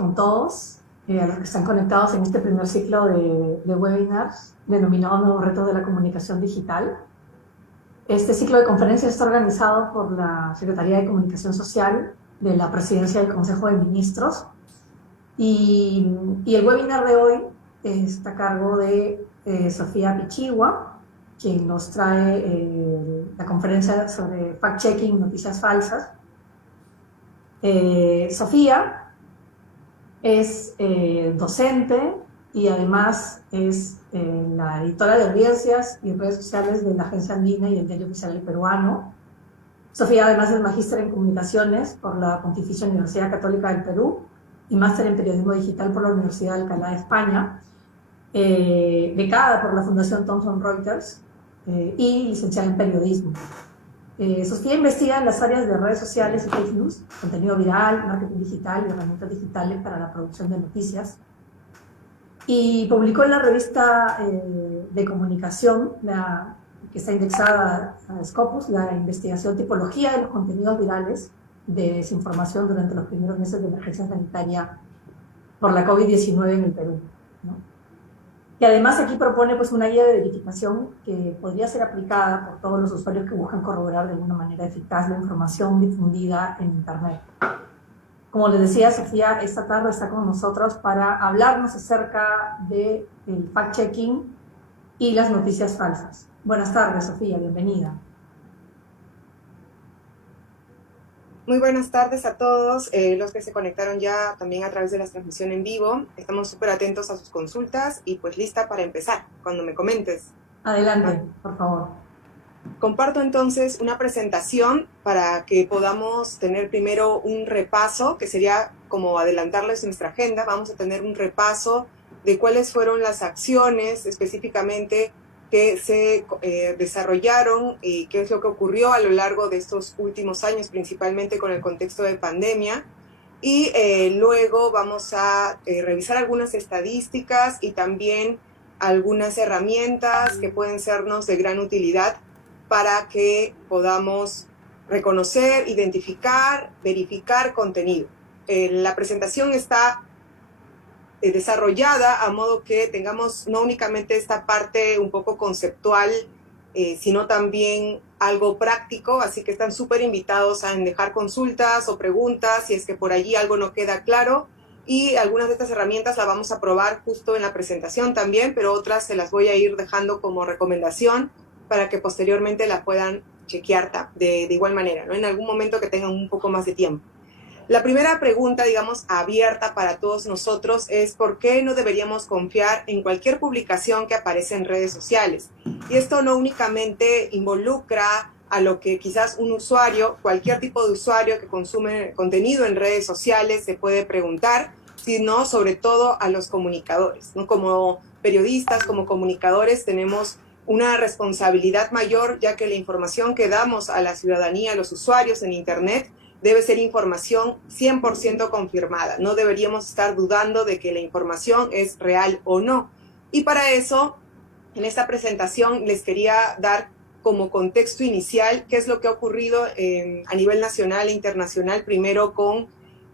con todos, a los que están conectados en este primer ciclo de webinars denominado Nuevos Retos de la Comunicación Digital. Este ciclo de conferencias está organizado por la Secretaría de Comunicación Social de la Presidencia del Consejo de Ministros y el webinar de hoy está a cargo de Sofía Pichigua, quien nos trae la conferencia sobre fact-checking, noticias falsas. Sofía es docente y además es la editora de audiencias y redes sociales de la Agencia Andina y el Diario Oficial del Peruano. Sofía además es magíster en comunicaciones por la Pontificia Universidad Católica del Perú y máster en periodismo digital por la Universidad de Alcalá de España, becada por la Fundación Thomson Reuters y licenciada en periodismo. Sofía investiga en las áreas de redes sociales y fake news, contenido viral, marketing digital y herramientas digitales para la producción de noticias. Y publicó en la revista de comunicación, que está indexada a Scopus, la investigación tipología de los contenidos virales de desinformación durante los primeros meses de emergencia sanitaria por la COVID-19 en el Perú, ¿no? Y además aquí propone pues, una guía de verificación que podría ser aplicada por todos los usuarios que buscan corroborar de alguna manera eficaz la información difundida en Internet. Como les decía, Sofía esta tarde está con nosotros para hablarnos acerca del fact-checking y las noticias falsas. Buenas tardes, Sofía, bienvenida. Muy buenas tardes a todos los que se conectaron ya también a través de la transmisión en vivo. Estamos súper atentos a sus consultas y pues lista para empezar, cuando me comentes. Adelante, por favor. Comparto entonces una presentación para que podamos tener primero un repaso, que sería como adelantarles nuestra agenda. Vamos a tener un repaso de cuáles fueron las acciones específicamente que se desarrollaron y qué es lo que ocurrió a lo largo de estos últimos años, principalmente con el contexto de pandemia. Y luego vamos a revisar algunas estadísticas y también algunas herramientas que pueden sernos de gran utilidad para que podamos reconocer, identificar, verificar contenido. La presentación está desarrollada a modo que tengamos no únicamente esta parte un poco conceptual, sino también algo práctico, así que están súper invitados a dejar consultas o preguntas si es que por allí algo no queda claro, y algunas de estas herramientas las vamos a probar justo en la presentación también, pero otras se las voy a ir dejando como recomendación para que posteriormente la puedan chequear de igual manera, ¿no? En algún momento que tengan un poco más de tiempo. La primera pregunta, digamos, abierta para todos nosotros es ¿por qué no deberíamos confiar en cualquier publicación que aparece en redes sociales? Y esto no únicamente involucra a lo que quizás un usuario, cualquier tipo de usuario que consume contenido en redes sociales se puede preguntar, sino sobre todo a los comunicadores, ¿no? Como periodistas, como comunicadores, tenemos una responsabilidad mayor, ya que la información que damos a la ciudadanía, a los usuarios en Internet, debe ser información 100% confirmada. No deberíamos estar dudando de que la información es real o no. Y para eso, en esta presentación les quería dar como contexto inicial qué es lo que ha ocurrido a nivel nacional e internacional, primero con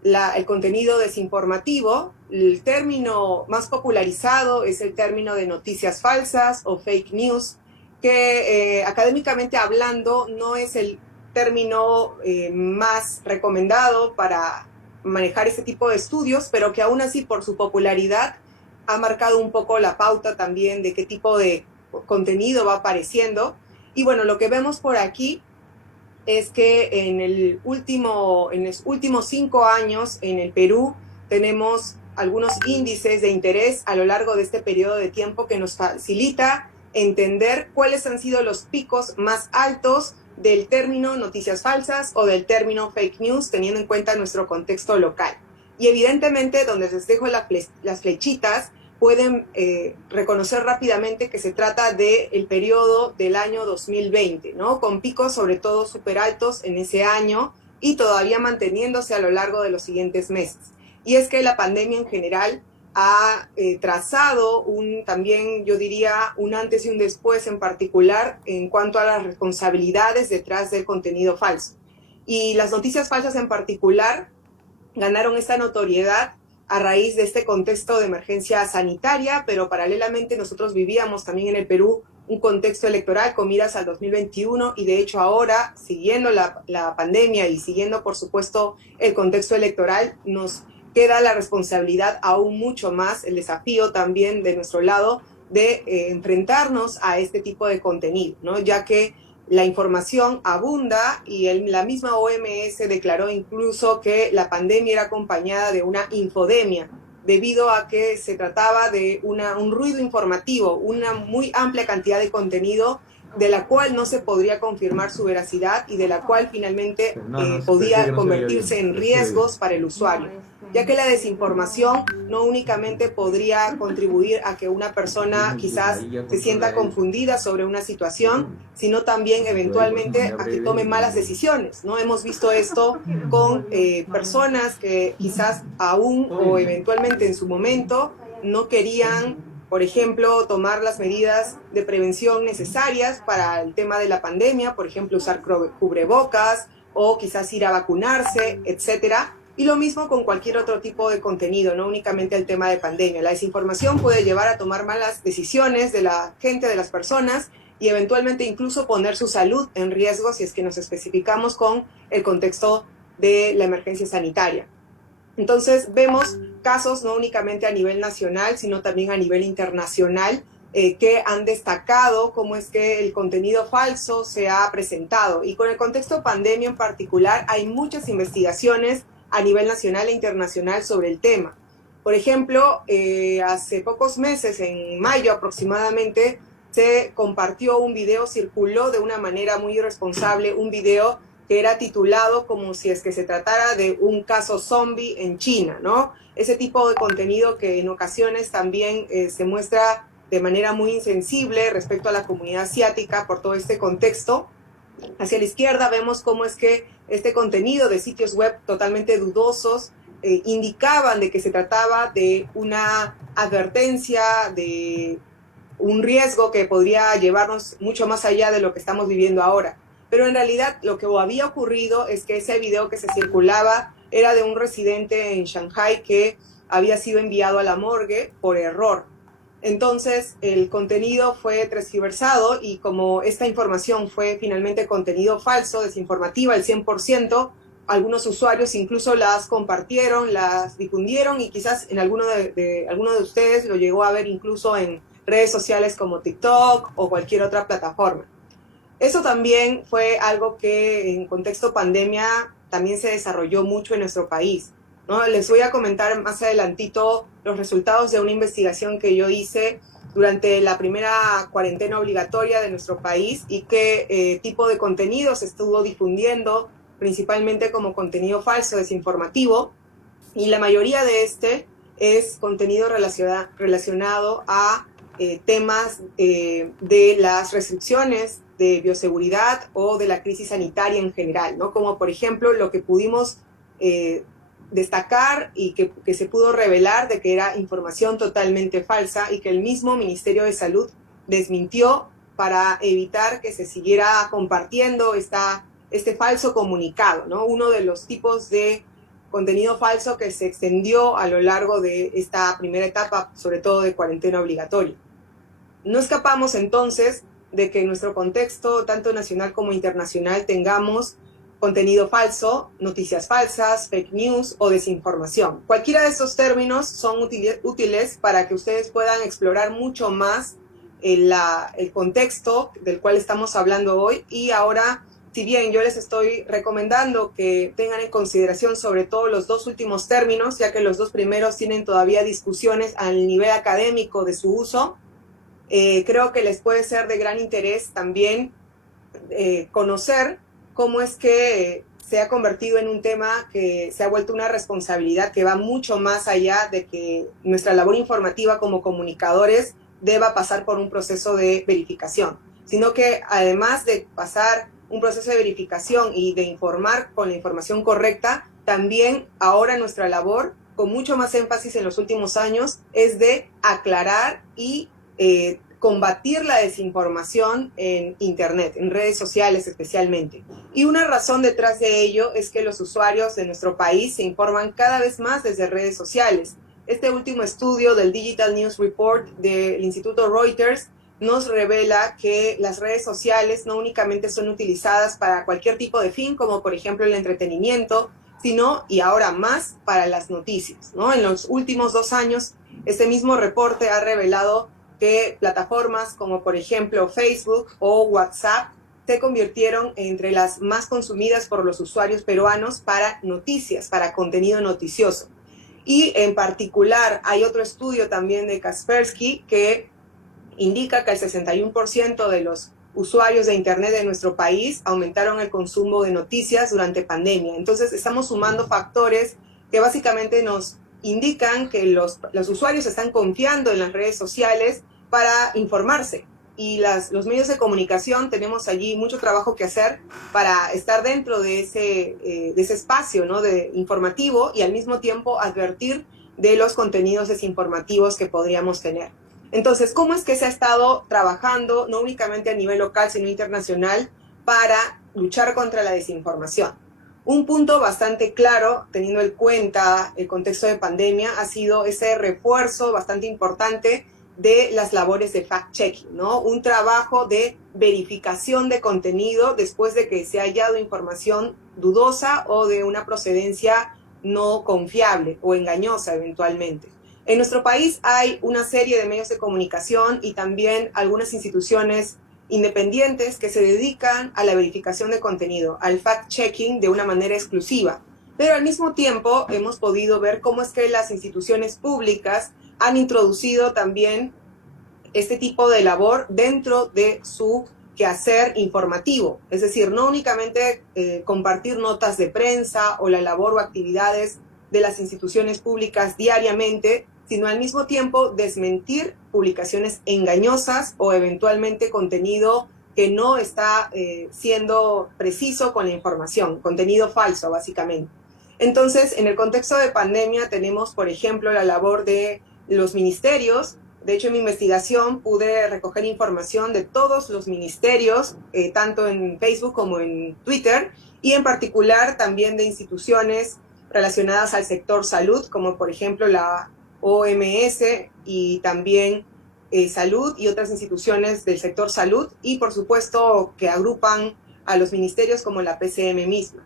el contenido desinformativo. El término más popularizado es el término de noticias falsas o fake news, que académicamente hablando no es el término más recomendado para manejar este tipo de estudios, pero que aún así por su popularidad ha marcado un poco la pauta también de qué tipo de contenido va apareciendo. Y bueno, lo que vemos por aquí es que en los últimos 5 años en el Perú tenemos algunos índices de interés a lo largo de este periodo de tiempo que nos facilita entender cuáles han sido los picos más altos del término noticias falsas o del término fake news, teniendo en cuenta nuestro contexto local. Y evidentemente, donde les dejo las flechitas, pueden reconocer rápidamente que se trata del periodo del año 2020, ¿no? Con picos sobre todo súper altos en ese año y todavía manteniéndose a lo largo de los siguientes meses. Y es que la pandemia en general ha trazado también, yo diría, un antes y un después en particular en cuanto a las responsabilidades detrás del contenido falso. Y las noticias falsas en particular ganaron esta notoriedad a raíz de este contexto de emergencia sanitaria, pero paralelamente nosotros vivíamos también en el Perú un contexto electoral con miras al 2021 y de hecho ahora, siguiendo la pandemia y siguiendo por supuesto el contexto electoral, nos queda la responsabilidad aún mucho más, el desafío también de nuestro lado de enfrentarnos a este tipo de contenido, ¿no? Ya que la información abunda y la misma OMS declaró incluso que la pandemia era acompañada de una infodemia, debido a que se trataba de un ruido informativo, una muy amplia cantidad de contenido de la cual no se podría confirmar su veracidad y de la cual finalmente podía convertirse en riesgos para el usuario, ya que la desinformación no únicamente podría contribuir a que una persona quizás se sienta confundida sobre una situación, sino también eventualmente a que tome malas decisiones, ¿no? Hemos visto esto con personas que quizás aún o eventualmente en su momento no querían, por ejemplo, tomar las medidas de prevención necesarias para el tema de la pandemia, por ejemplo, usar cubrebocas o quizás ir a vacunarse, etcétera. Y lo mismo con cualquier otro tipo de contenido, no únicamente el tema de pandemia. La desinformación puede llevar a tomar malas decisiones de la gente, de las personas, y eventualmente incluso poner su salud en riesgo si es que nos especificamos con el contexto de la emergencia sanitaria. Entonces vemos casos no únicamente a nivel nacional, sino también a nivel internacional, que han destacado cómo es que el contenido falso se ha presentado. Y con el contexto pandemia en particular, hay muchas investigaciones a nivel nacional e internacional sobre el tema. Por ejemplo, hace pocos meses, en mayo aproximadamente, se compartió un video, circuló de una manera muy irresponsable un video que era titulado como si es que se tratara de un caso zombie en China, ¿no? Ese tipo de contenido que en ocasiones también se muestra de manera muy insensible respecto a la comunidad asiática por todo este contexto. Hacia la izquierda vemos cómo es que este contenido de sitios web totalmente dudosos indicaban de que se trataba de una advertencia, de un riesgo que podría llevarnos mucho más allá de lo que estamos viviendo ahora. Pero en realidad lo que había ocurrido es que ese video que se circulaba era de un residente en Shanghái que había sido enviado a la morgue por error. Entonces el contenido fue transgiversado y como esta información fue finalmente contenido falso, desinformativa al 100%, algunos usuarios incluso las compartieron, las difundieron y quizás en alguno de ustedes lo llegó a ver incluso en redes sociales como TikTok o cualquier otra plataforma. Eso también fue algo que en contexto pandemia también se desarrolló mucho en nuestro país, ¿no? Les voy a comentar más adelantito los resultados de una investigación que yo hice durante la primera cuarentena obligatoria de nuestro país y qué tipo de contenido se estuvo difundiendo, principalmente como contenido falso, desinformativo, y la mayoría de este es contenido relacionado a temas de las restricciones de bioseguridad o de la crisis sanitaria en general, ¿no? Como por ejemplo lo que pudimos destacar y que se pudo revelar de que era información totalmente falsa y que el mismo Ministerio de Salud desmintió para evitar que se siguiera compartiendo este falso comunicado, ¿no? Uno de los tipos de contenido falso que se extendió a lo largo de esta primera etapa, sobre todo de cuarentena obligatoria. No escapamos entonces de que en nuestro contexto, tanto nacional como internacional, tengamos contenido falso, noticias falsas, fake news o desinformación. Cualquiera de estos términos son útiles para que ustedes puedan explorar mucho más el contexto del cual estamos hablando hoy. Y ahora, si bien yo les estoy recomendando que tengan en consideración sobre todo los dos últimos términos, ya que los dos primeros tienen todavía discusiones al nivel académico de su uso, creo que les puede ser de gran interés también conocer cómo es que se ha convertido en un tema que se ha vuelto una responsabilidad que va mucho más allá de que nuestra labor informativa como comunicadores deba pasar por un proceso de verificación, sino que además de pasar un proceso de verificación y de informar con la información correcta, también ahora nuestra labor, con mucho más énfasis en los últimos años, es de aclarar y combatir la desinformación en Internet, en redes sociales especialmente. Y una razón detrás de ello es que los usuarios de nuestro país se informan cada vez más desde redes sociales. Este último estudio del Digital News Report del Instituto Reuters nos revela que las redes sociales no únicamente son utilizadas para cualquier tipo de fin, como por ejemplo el entretenimiento, sino, y ahora más, para las noticias, ¿no? En los últimos 2 años, este mismo reporte ha revelado que plataformas como por ejemplo Facebook o WhatsApp se convirtieron entre las más consumidas por los usuarios peruanos para noticias, para contenido noticioso. Y en particular hay otro estudio también de Kaspersky que indica que el 61% de los usuarios de Internet de nuestro país aumentaron el consumo de noticias durante pandemia. Entonces estamos sumando factores que básicamente nos indican que los usuarios están confiando en las redes sociales para informarse. Y los medios de comunicación tenemos allí mucho trabajo que hacer para estar dentro de ese espacio, ¿no?, de informativo, y al mismo tiempo advertir de los contenidos desinformativos que podríamos tener. Entonces, ¿cómo es que se ha estado trabajando, no únicamente a nivel local, sino internacional, para luchar contra la desinformación? Un punto bastante claro, teniendo en cuenta el contexto de pandemia, ha sido ese refuerzo bastante importante de las labores de fact-checking, ¿no? Un trabajo de verificación de contenido después de que se ha hallado información dudosa o de una procedencia no confiable o engañosa eventualmente. En nuestro país hay una serie de medios de comunicación y también algunas instituciones independientes que se dedican a la verificación de contenido, al fact-checking de una manera exclusiva. Pero al mismo tiempo hemos podido ver cómo es que las instituciones públicas han introducido también este tipo de labor dentro de su quehacer informativo. Es decir, no únicamente compartir notas de prensa o la labor o actividades de las instituciones públicas diariamente, sino al mismo tiempo desmentir publicaciones engañosas o eventualmente contenido que no está siendo preciso con la información, contenido falso básicamente. Entonces, en el contexto de pandemia tenemos, por ejemplo, la labor de los ministerios. De hecho, en mi investigación pude recoger información de todos los ministerios, tanto en Facebook como en Twitter, y en particular también de instituciones relacionadas al sector salud, como por ejemplo la OMS y también salud y otras instituciones del sector salud, y por supuesto que agrupan a los ministerios como la PCM misma.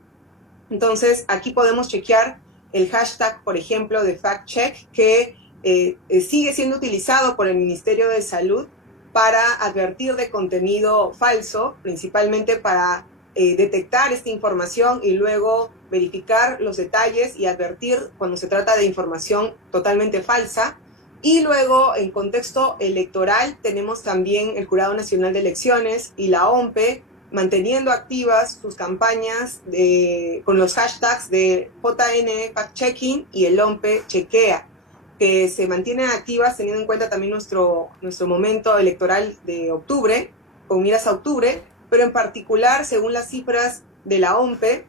Entonces, aquí podemos chequear el hashtag, por ejemplo, de FactCheck, que sigue siendo utilizado por el Ministerio de Salud para advertir de contenido falso, principalmente para detectar esta información y luego verificar los detalles y advertir cuando se trata de información totalmente falsa. Y luego, en contexto electoral, tenemos también el Jurado Nacional de Elecciones y la OMPE manteniendo activas sus campañas con los hashtags de JN Fact-Checking y el OMPE Chequea, que se mantienen activas teniendo en cuenta también nuestro momento electoral de octubre, con miras a octubre, pero en particular, según las cifras de la OMPE,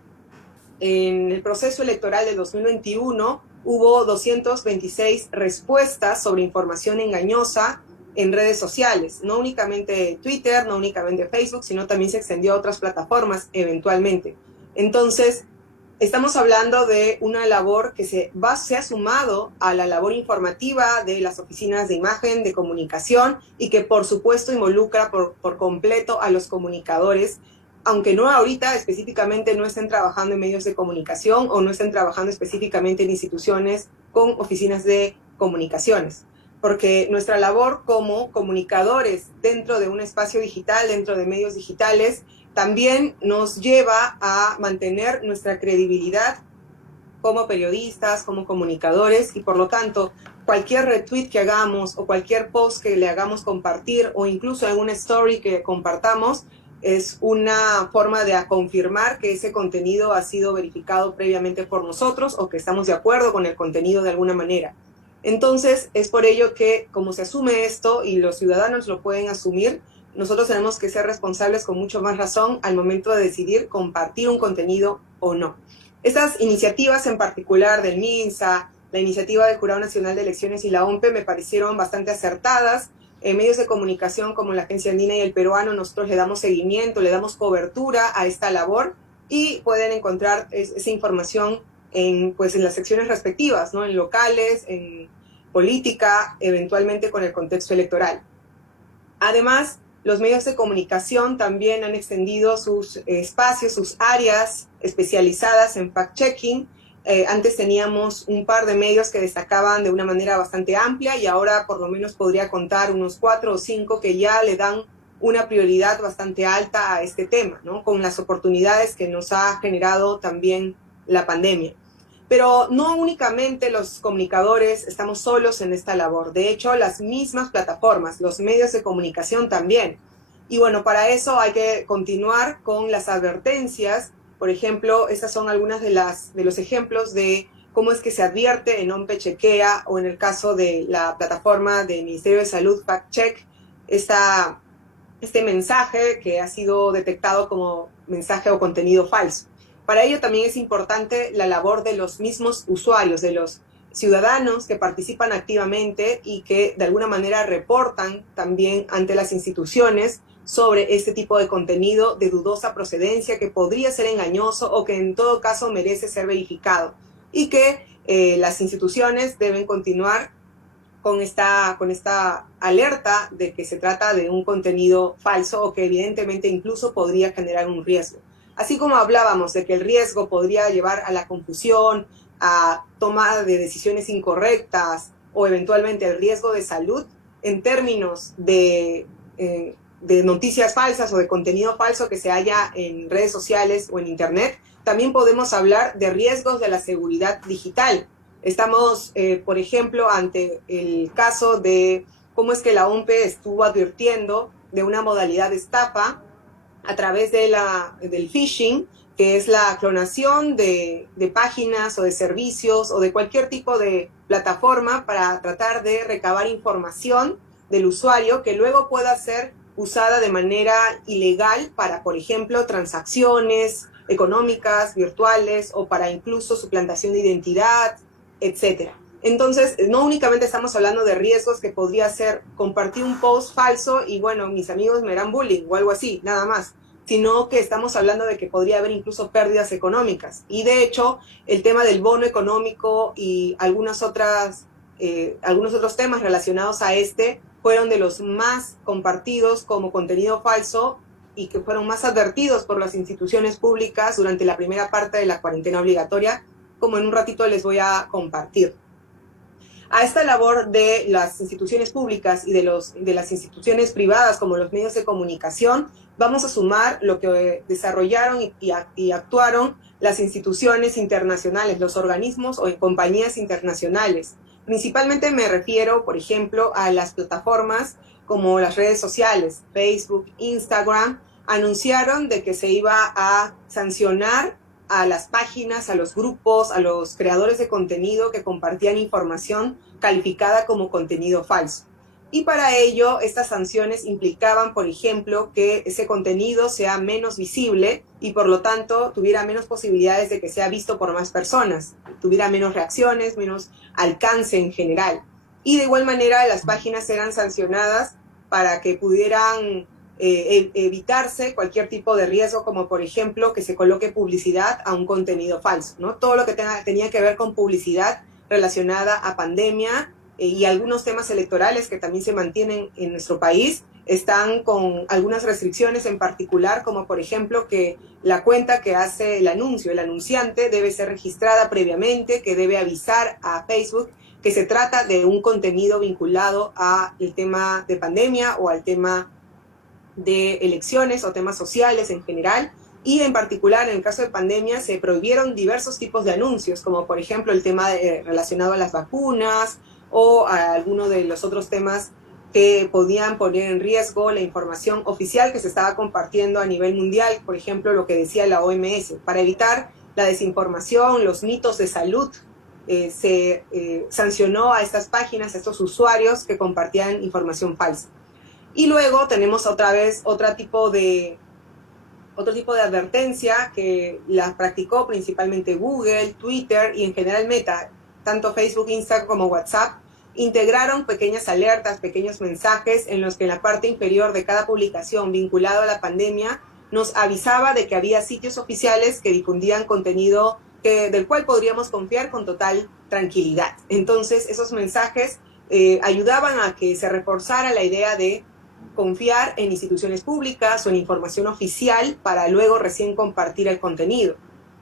en el proceso electoral de 2021 hubo 226 respuestas sobre información engañosa en redes sociales, no únicamente Twitter, no únicamente Facebook, sino también se extendió a otras plataformas eventualmente. Entonces, estamos hablando de una labor que se ha sumado a la labor informativa de las oficinas de imagen, de comunicación, y que por supuesto involucra por completo a los comunicadores, aunque no ahorita específicamente no estén trabajando en medios de comunicación o no estén trabajando específicamente en instituciones con oficinas de comunicaciones. Porque nuestra labor como comunicadores dentro de un espacio digital, dentro de medios digitales, también nos lleva a mantener nuestra credibilidad como periodistas, como comunicadores, y por lo tanto, cualquier retweet que hagamos o cualquier post que le hagamos compartir o incluso en una story que compartamos es una forma de confirmar que ese contenido ha sido verificado previamente por nosotros o que estamos de acuerdo con el contenido de alguna manera. Entonces, es por ello que, como se asume esto y los ciudadanos lo pueden asumir, nosotros tenemos que ser responsables con mucho más razón al momento de decidir compartir un contenido o no. Estas iniciativas en particular del MINSA, la iniciativa del Jurado Nacional de Elecciones y la OMPE me parecieron bastante acertadas, medios de comunicación como la Agencia Andina y el Peruano, nosotros le damos seguimiento, le damos cobertura a esta labor y pueden encontrar esa información pues, en las secciones respectivas, ¿no? En locales, en política, eventualmente con el contexto electoral. Además, los medios de comunicación también han extendido sus espacios, sus áreas especializadas en fact-checking. Antes teníamos un par de medios que destacaban de una manera bastante amplia y ahora por lo menos podría contar unos 4 o 5 que ya le dan una prioridad bastante alta a este tema, ¿no? Con las oportunidades que nos ha generado también la pandemia. Pero no únicamente los comunicadores estamos solos en esta labor. De hecho, las mismas plataformas, los medios de comunicación también. Y bueno, para eso hay que continuar con las advertencias. Por ejemplo, estas son algunas de los ejemplos de cómo es que se advierte en OMPE Chequea o en el caso de la plataforma del Ministerio de Salud Fact Check, este mensaje que ha sido detectado como mensaje o contenido falso. Para ello también es importante la labor de los mismos usuarios, de los ciudadanos que participan activamente y que de alguna manera reportan también ante las instituciones sobre este tipo de contenido de dudosa procedencia que podría ser engañoso o que en todo caso merece ser verificado y que las instituciones deben continuar con esta alerta de que se trata de un contenido falso o que evidentemente incluso podría generar un riesgo. Así como hablábamos de que el riesgo podría llevar a la confusión, a toma de decisiones incorrectas o eventualmente el riesgo de salud en términos de noticias falsas o de contenido falso que se halla en redes sociales o en internet, también podemos hablar de riesgos de la seguridad digital. Estamos, por ejemplo, ante el caso de cómo es que la OMPE estuvo advirtiendo de una modalidad de estafa a través del phishing, que es la clonación de páginas o de servicios o de cualquier tipo de plataforma para tratar de recabar información del usuario que luego pueda ser usada de manera ilegal para, por ejemplo, transacciones económicas, virtuales o para incluso suplantación de identidad, etc. Entonces, no únicamente estamos hablando de riesgos que podría ser compartir un post falso y bueno, mis amigos me harán bullying o algo así, nada más, sino que estamos hablando de que podría haber incluso pérdidas económicas. Y de hecho, el tema del bono económico y algunos otros temas relacionados a este fueron de los más compartidos como contenido falso y que fueron más advertidos por las instituciones públicas durante la primera parte de la cuarentena obligatoria, como en un ratito les voy a compartir. A esta labor de las instituciones públicas y de las instituciones privadas como los medios de comunicación, vamos a sumar lo que desarrollaron y actuaron las instituciones internacionales, los organismos o compañías internacionales. Principalmente me refiero, por ejemplo, a las plataformas como las redes sociales, Facebook, Instagram, anunciaron de que se iba a sancionar a las páginas, a los grupos, a los creadores de contenido que compartían información calificada como contenido falso. Y para ello, estas sanciones implicaban, por ejemplo, que ese contenido sea menos visible y por lo tanto tuviera menos posibilidades de que sea visto por más personas, tuviera menos reacciones, menos alcance en general. Y de igual manera, las páginas eran sancionadas para que pudieran evitarse cualquier tipo de riesgo, como por ejemplo que se coloque publicidad a un contenido falso, ¿no? Todo lo que tenía que ver con publicidad relacionada a pandemia y algunos temas electorales que también se mantienen en nuestro país están con algunas restricciones en particular, como por ejemplo que la cuenta que hace el anuncio, el anunciante, debe ser registrada previamente, que debe avisar a Facebook que se trata de un contenido vinculado al tema de pandemia o al tema de elecciones o temas sociales en general, y en particular en el caso de pandemia se prohibieron diversos tipos de anuncios, como por ejemplo el tema relacionado a las vacunas o a alguno de los otros temas que podían poner en riesgo la información oficial que se estaba compartiendo a nivel mundial, por ejemplo lo que decía la OMS, para evitar la desinformación, los mitos de salud. Se sancionó a estas páginas, a estos usuarios que compartían información falsa. Y luego tenemos otra vez otro tipo de advertencia que la practicó principalmente Google, Twitter y en general Meta, tanto Facebook, Instagram como WhatsApp, integraron pequeñas alertas, pequeños mensajes en los que en la parte inferior de cada publicación vinculado a la pandemia nos avisaba de que había sitios oficiales que difundían contenido del cual podríamos confiar con total tranquilidad. Entonces, esos mensajes ayudaban a que se reforzara la idea de confiar en instituciones públicas o en información oficial para luego recién compartir el contenido.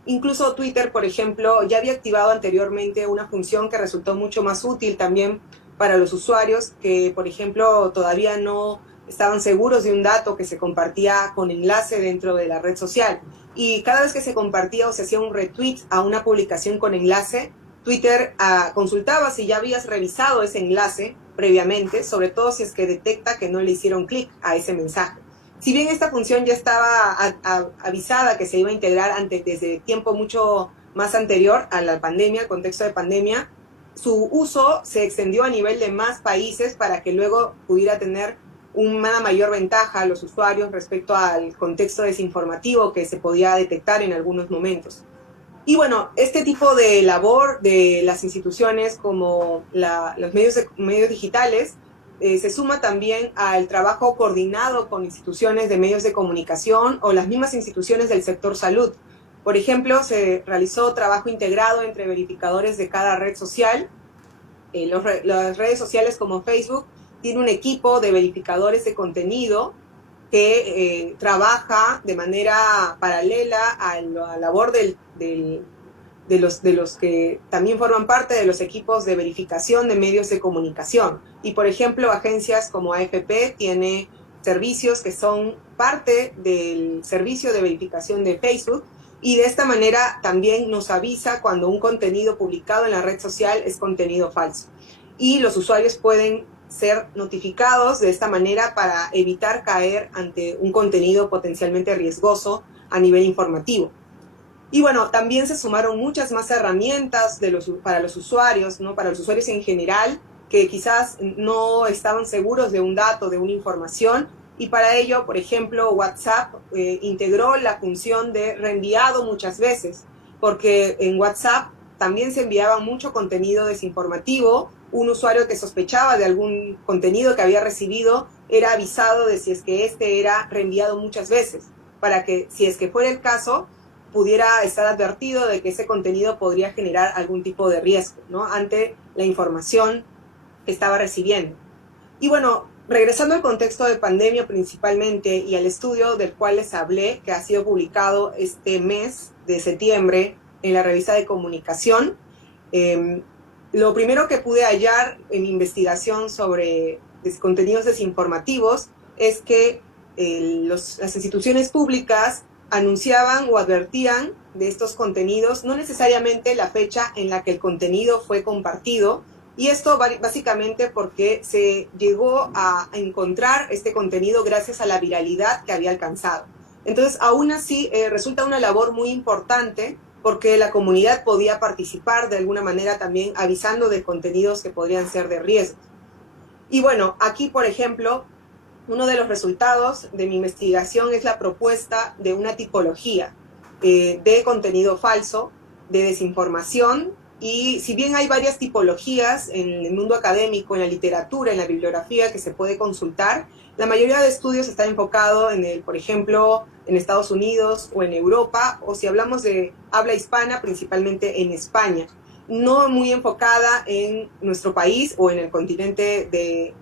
Incluso Twitter, por ejemplo, ya había activado anteriormente una función que resultó mucho más útil también para los usuarios que, por ejemplo, todavía no estaban seguros de un dato que se compartía con enlace dentro de la red social. Y cada vez que se compartía o se hacía un retweet a una publicación con enlace, Twitter consultaba si ya habías revisado ese enlace previamente, sobre todo si es que detecta que no le hicieron clic a ese mensaje. Si bien esta función ya estaba avisada que se iba a integrar desde tiempo mucho más anterior a la pandemia, al contexto de pandemia, su uso se extendió a nivel de más países para que luego pudiera tener una mayor ventaja a los usuarios respecto al contexto desinformativo que se podía detectar en algunos momentos. Y bueno, este tipo de labor de las instituciones como los medios digitales se suma también al trabajo coordinado con instituciones de medios de comunicación o las mismas instituciones del sector salud. Por ejemplo, se realizó trabajo integrado entre verificadores de cada red social. Las redes sociales como Facebook tiene un equipo de verificadores de contenido que trabaja de manera paralela a la labor de los que también forman parte de los equipos de verificación de medios de comunicación. Y, por ejemplo, agencias como AFP tiene servicios que son parte del servicio de verificación de Facebook, y de esta manera también nos avisa cuando un contenido publicado en la red social es contenido falso. Y los usuarios pueden ser notificados de esta manera para evitar caer ante un contenido potencialmente riesgoso a nivel informativo. Y bueno, también se sumaron muchas más herramientas para los usuarios, ¿no? Para los usuarios en general, que quizás no estaban seguros de un dato, de una información, y para ello, por ejemplo, WhatsApp integró la función de reenviado muchas veces, porque en WhatsApp también se enviaba mucho contenido desinformativo. Un usuario que sospechaba de algún contenido que había recibido era avisado de si es que este era reenviado muchas veces, para que, si es que fuera el caso, pudiera estar advertido de que ese contenido podría generar algún tipo de riesgo, ¿no? Ante la información que estaba recibiendo. Y bueno, regresando al contexto de pandemia principalmente y al estudio del cual les hablé, que ha sido publicado este mes de septiembre en la revista de Comunicación, lo primero que pude hallar en mi investigación sobre contenidos desinformativos es que las instituciones públicas anunciaban o advertían de estos contenidos, no necesariamente la fecha en la que el contenido fue compartido, y esto básicamente porque se llegó a encontrar este contenido gracias a la viralidad que había alcanzado. Entonces, aún así, resulta una labor muy importante porque la comunidad podía participar de alguna manera también avisando de contenidos que podrían ser de riesgo. Y bueno, aquí, por ejemplo, uno de los resultados de mi investigación es la propuesta de una tipología de contenido falso, de desinformación, y si bien hay varias tipologías en el mundo académico, en la literatura, en la bibliografía que se puede consultar, la mayoría de estudios está enfocado por ejemplo, en Estados Unidos o en Europa, o si hablamos de habla hispana, principalmente en España, no muy enfocada en nuestro país o en el continente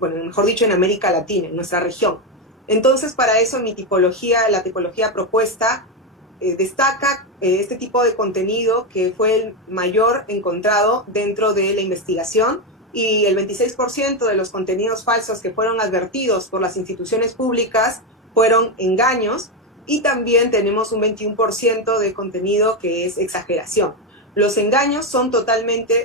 bueno, mejor dicho, en América Latina, en nuestra región. Entonces, para eso la tipología propuesta destaca este tipo de contenido que fue el mayor encontrado dentro de la investigación, y el 26% de los contenidos falsos que fueron advertidos por las instituciones públicas fueron engaños, y también tenemos un 21% de contenido que es exageración. Los engaños son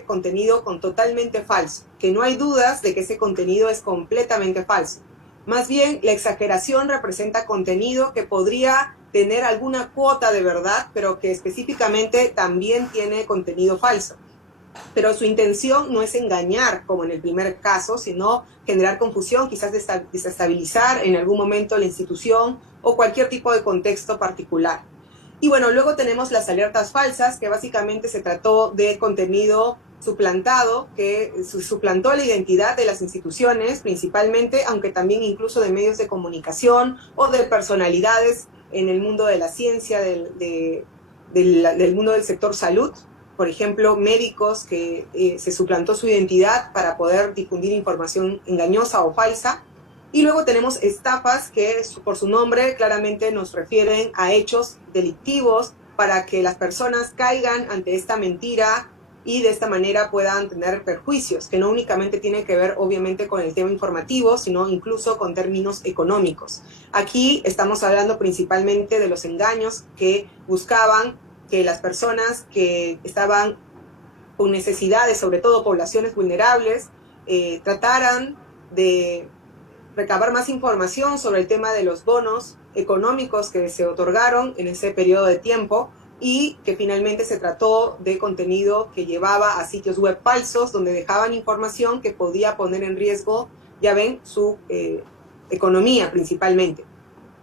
contenido totalmente falso, que no hay dudas de que ese contenido es completamente falso. Más bien, la exageración representa contenido que podría tener alguna cuota de verdad, pero que específicamente también tiene contenido falso. Pero su intención no es engañar, como en el primer caso, sino generar confusión, quizás desestabilizar en algún momento la institución o cualquier tipo de contexto particular. Y bueno, luego tenemos las alertas falsas, que básicamente se trató de contenido suplantado, que suplantó la identidad de las instituciones principalmente, aunque también incluso de medios de comunicación o de personalidades en el mundo de la ciencia, del mundo del sector salud. Por ejemplo, médicos que se suplantó su identidad para poder difundir información engañosa o falsa. Y luego tenemos estafas que por su nombre claramente nos refieren a hechos delictivos para que las personas caigan ante esta mentira y de esta manera puedan tener perjuicios, que no únicamente tienen que ver obviamente con el tema informativo, sino incluso con términos económicos. Aquí estamos hablando principalmente de los engaños que buscaban que las personas que estaban con necesidades, sobre todo poblaciones vulnerables, trataran de recabar más información sobre el tema de los bonos económicos que se otorgaron en ese periodo de tiempo, y que finalmente se trató de contenido que llevaba a sitios web falsos donde dejaban información que podía poner en riesgo, ya ven, su economía principalmente.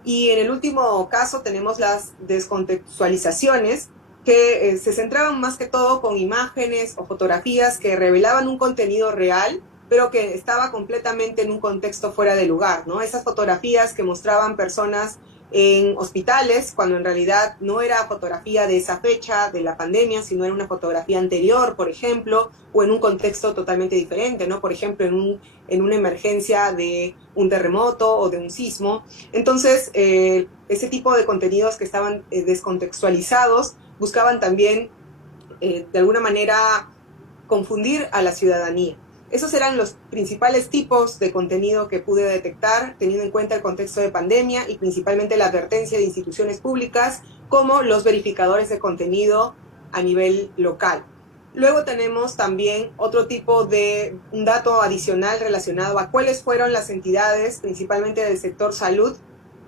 Y en el último caso tenemos las descontextualizaciones, que se centraban más que todo con imágenes o fotografías que revelaban un contenido real, pero que estaba completamente en un contexto fuera de lugar, ¿no? Esas fotografías que mostraban personas en hospitales, cuando en realidad no era fotografía de esa fecha de la pandemia, sino era una fotografía anterior, por ejemplo, o en un contexto totalmente diferente, ¿no? Por ejemplo, en una emergencia de un terremoto o de un sismo. Entonces, ese tipo de contenidos que estaban descontextualizados buscaban también, de alguna manera, confundir a la ciudadanía. Esos eran los principales tipos de contenido que pude detectar, teniendo en cuenta el contexto de pandemia y principalmente la advertencia de instituciones públicas como los verificadores de contenido a nivel local. Luego tenemos también otro tipo de un dato adicional relacionado a cuáles fueron las entidades, principalmente del sector salud,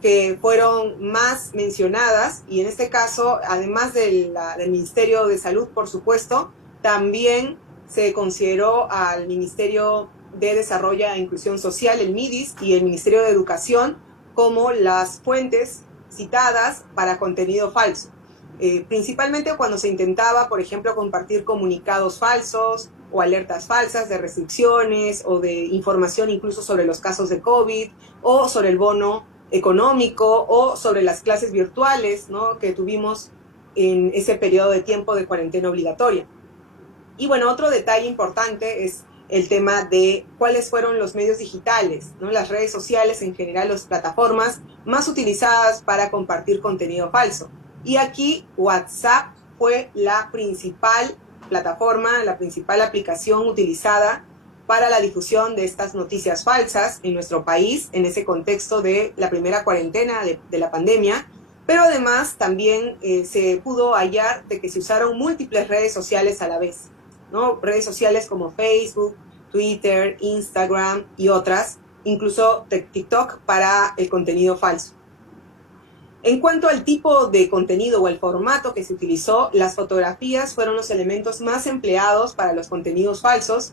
que fueron más mencionadas, y en este caso, además del Ministerio de Salud, por supuesto, también se consideró al Ministerio de Desarrollo e Inclusión Social, el MIDIS, y el Ministerio de Educación como las fuentes citadas para contenido falso. Principalmente cuando se intentaba, por ejemplo, compartir comunicados falsos o alertas falsas de restricciones o de información incluso sobre los casos de COVID o sobre el bono económico o sobre las clases virtuales, ¿no?, que tuvimos en ese periodo de tiempo de cuarentena obligatoria. Y bueno, otro detalle importante es el tema de cuáles fueron los medios digitales, ¿no? Las redes sociales, en general, las plataformas más utilizadas para compartir contenido falso. Y aquí WhatsApp fue la principal plataforma, la principal aplicación utilizada para la difusión de estas noticias falsas en nuestro país, en ese contexto de la primera cuarentena de la pandemia. Pero además también se pudo hallar de que se usaron múltiples redes sociales a la vez, ¿no? Redes sociales como Facebook, Twitter, Instagram y otras, incluso TikTok para el contenido falso. En cuanto al tipo de contenido o el formato que se utilizó, las fotografías fueron los elementos más empleados para los contenidos falsos,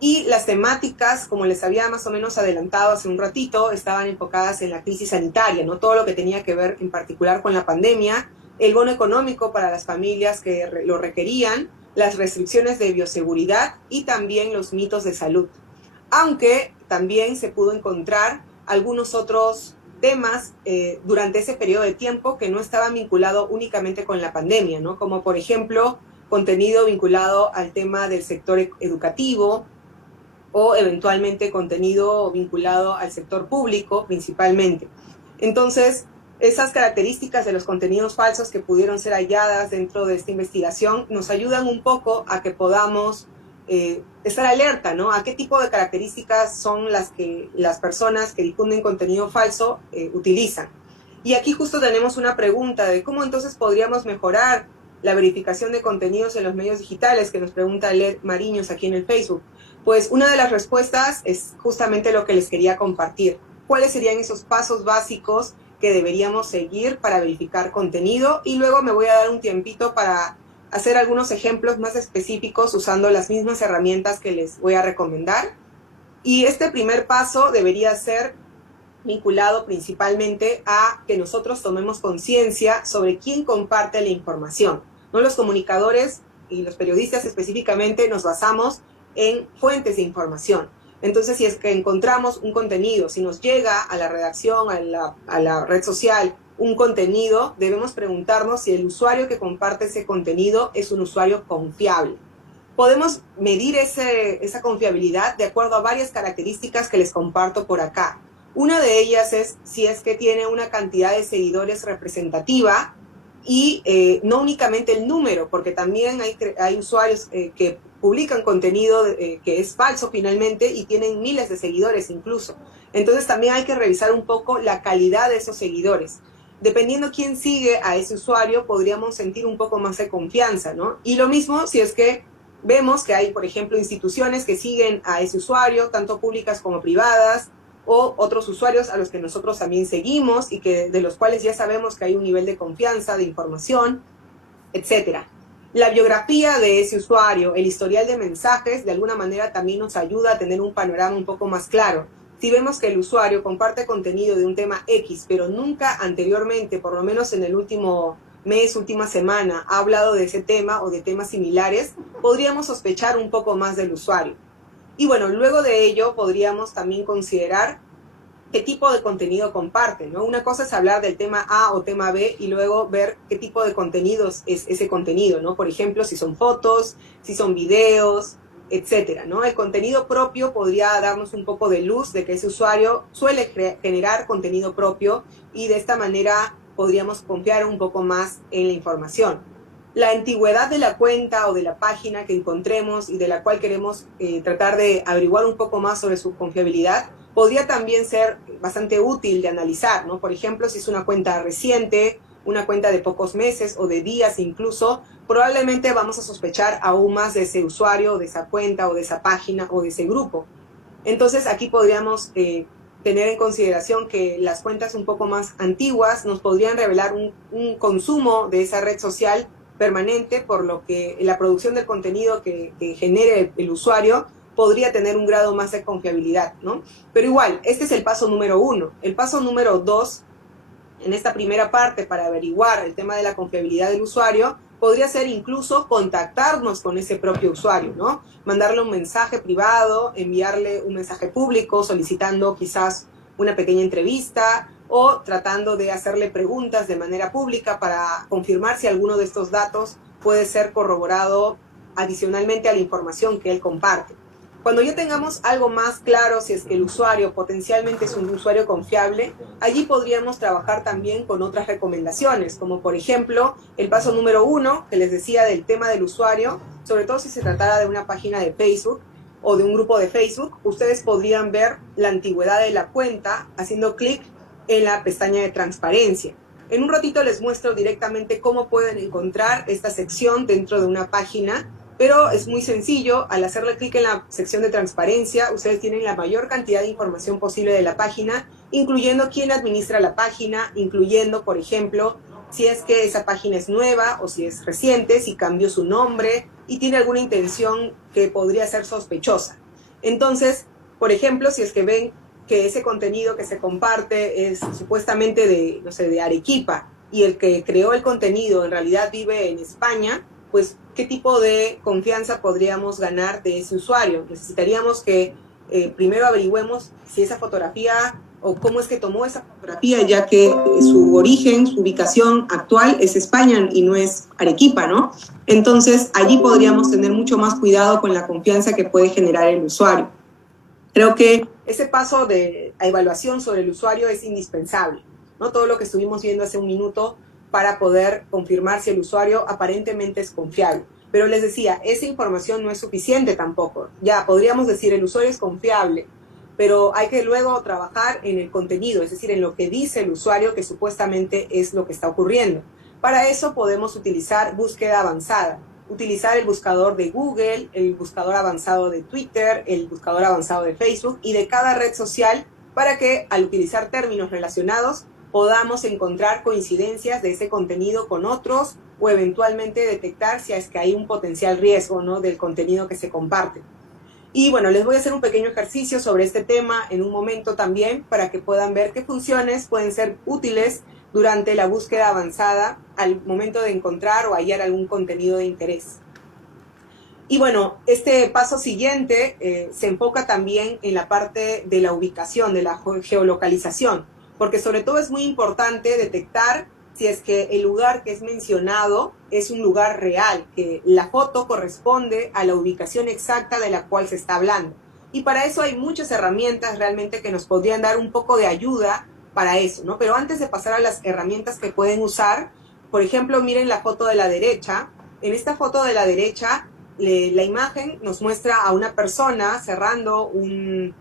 y las temáticas, como les había más o menos adelantado hace un ratito, estaban enfocadas en la crisis sanitaria, ¿no? Todo lo que tenía que ver en particular con la pandemia, el bono económico para las familias que lo requerían, las restricciones de bioseguridad y también los mitos de salud. Aunque también se pudo encontrar algunos otros temas durante ese periodo de tiempo que no estaban vinculados únicamente con la pandemia, ¿no? Como por ejemplo contenido vinculado al tema del sector educativo o eventualmente contenido vinculado al sector público principalmente. Entonces, esas características de los contenidos falsos que pudieron ser halladas dentro de esta investigación nos ayudan un poco a que podamos estar alerta, ¿no? A qué tipo de características son las que las personas que difunden contenido falso utilizan. Y aquí justo tenemos una pregunta de cómo entonces podríamos mejorar la verificación de contenidos en los medios digitales, que nos pregunta Led Mariños aquí en el Facebook. Pues una de las respuestas es justamente lo que les quería compartir. ¿Cuáles serían esos pasos básicos que deberíamos seguir para verificar contenido? Y luego me voy a dar un tiempito para hacer algunos ejemplos más específicos usando las mismas herramientas que les voy a recomendar. Y este primer paso debería ser vinculado principalmente a que nosotros tomemos conciencia sobre quién comparte la información, ¿no? Los comunicadores y los periodistas específicamente nos basamos en fuentes de información. Entonces, si es que encontramos un contenido, si nos llega a la redacción, a la red social, un contenido, debemos preguntarnos si el usuario que comparte ese contenido es un usuario confiable. Podemos medir esa confiabilidad de acuerdo a varias características que les comparto por acá. Una de ellas es si es que tiene una cantidad de seguidores representativa y no únicamente el número, porque también hay usuarios que publican contenido que es falso finalmente y tienen miles de seguidores incluso. Entonces también hay que revisar un poco la calidad de esos seguidores. Dependiendo quién sigue a ese usuario, podríamos sentir un poco más de confianza, ¿no? Y lo mismo si es que vemos que hay, por ejemplo, instituciones que siguen a ese usuario, tanto públicas como privadas, o otros usuarios a los que nosotros también seguimos y de los cuales ya sabemos que hay un nivel de confianza, de información, etc. La biografía de ese usuario, el historial de mensajes, de alguna manera también nos ayuda a tener un panorama un poco más claro. Si vemos que el usuario comparte contenido de un tema X, pero nunca anteriormente, por lo menos en el último mes, última semana, ha hablado de ese tema o de temas similares, podríamos sospechar un poco más del usuario. Y bueno, luego de ello podríamos también considerar qué tipo de contenido comparte, ¿no? Una cosa es hablar del tema A o tema B y luego ver qué tipo de contenidos es ese contenido, ¿no? Por ejemplo, si son fotos, si son videos, etcétera, ¿no? El contenido propio podría darnos un poco de luz de que ese usuario suele generar contenido propio y de esta manera podríamos confiar un poco más en la información. La antigüedad de la cuenta o de la página que encontremos y de la cual queremos tratar de averiguar un poco más sobre su confiabilidad podría también ser bastante útil de analizar, ¿no? Por ejemplo, si es una cuenta reciente, una cuenta de pocos meses o de días incluso, probablemente vamos a sospechar aún más de ese usuario, de esa cuenta o de esa página o de ese grupo. Entonces aquí podríamos tener en consideración que las cuentas un poco más antiguas nos podrían revelar un consumo de esa red social permanente, por lo que la producción del contenido que genere el usuario podría tener un grado más de confiabilidad, ¿no? Pero igual, este es el paso número 1. El paso número 2, en esta primera parte, para averiguar el tema de la confiabilidad del usuario, podría ser incluso contactarnos con ese propio usuario, ¿no? Mandarle un mensaje privado, enviarle un mensaje público solicitando quizás una pequeña entrevista o tratando de hacerle preguntas de manera pública para confirmar si alguno de estos datos puede ser corroborado adicionalmente a la información que él comparte. Cuando ya tengamos algo más claro si es que el usuario potencialmente es un usuario confiable, allí podríamos trabajar también con otras recomendaciones, como por ejemplo el paso número 1 que les decía del tema del usuario, sobre todo si se tratara de una página de Facebook o de un grupo de Facebook, ustedes podrían ver la antigüedad de la cuenta haciendo clic en la pestaña de transparencia. En un ratito les muestro directamente cómo pueden encontrar esta sección dentro de una página, pero es muy sencillo. Al hacerle clic en la sección de transparencia, ustedes tienen la mayor cantidad de información posible de la página, incluyendo quién administra la página, incluyendo, por ejemplo, si es que esa página es nueva o si es reciente, si cambió su nombre y tiene alguna intención que podría ser sospechosa. Entonces, por ejemplo, si es que ven que ese contenido que se comparte es supuestamente de, no sé, de Arequipa y el que creó el contenido en realidad vive en España, pues qué tipo de confianza podríamos ganar de ese usuario. Necesitaríamos que primero averigüemos si esa fotografía o cómo es que tomó esa fotografía, ya que su origen, su ubicación actual es España y no es Arequipa, ¿no? Entonces allí podríamos tener mucho más cuidado con la confianza que puede generar el usuario. Creo que ese paso de evaluación sobre el usuario es indispensable, ¿no? Todo lo que estuvimos viendo hace un minuto para poder confirmar si el usuario aparentemente es confiable. Pero les decía, esa información no es suficiente tampoco. Ya podríamos decir el usuario es confiable, pero hay que luego trabajar en el contenido, es decir, en lo que dice el usuario que supuestamente es lo que está ocurriendo. Para eso podemos utilizar búsqueda avanzada, utilizar el buscador de Google, el buscador avanzado de Twitter, el buscador avanzado de Facebook y de cada red social para que al utilizar términos relacionados podamos encontrar coincidencias de ese contenido con otros o eventualmente detectar si es que hay un potencial riesgo, ¿no?, del contenido que se comparte. Y bueno, les voy a hacer un pequeño ejercicio sobre este tema en un momento también para que puedan ver qué funciones pueden ser útiles durante la búsqueda avanzada al momento de encontrar o hallar algún contenido de interés. Y bueno, este paso siguiente se enfoca también en la parte de la ubicación, de la geolocalización, porque sobre todo es muy importante detectar si es que el lugar que es mencionado es un lugar real, que la foto corresponde a la ubicación exacta de la cual se está hablando. Y para eso hay muchas herramientas realmente que nos podrían dar un poco de ayuda para eso, ¿no? Pero antes de pasar a las herramientas que pueden usar, por ejemplo, miren la foto de la derecha. En esta foto de la derecha, la imagen nos muestra a una persona cerrando un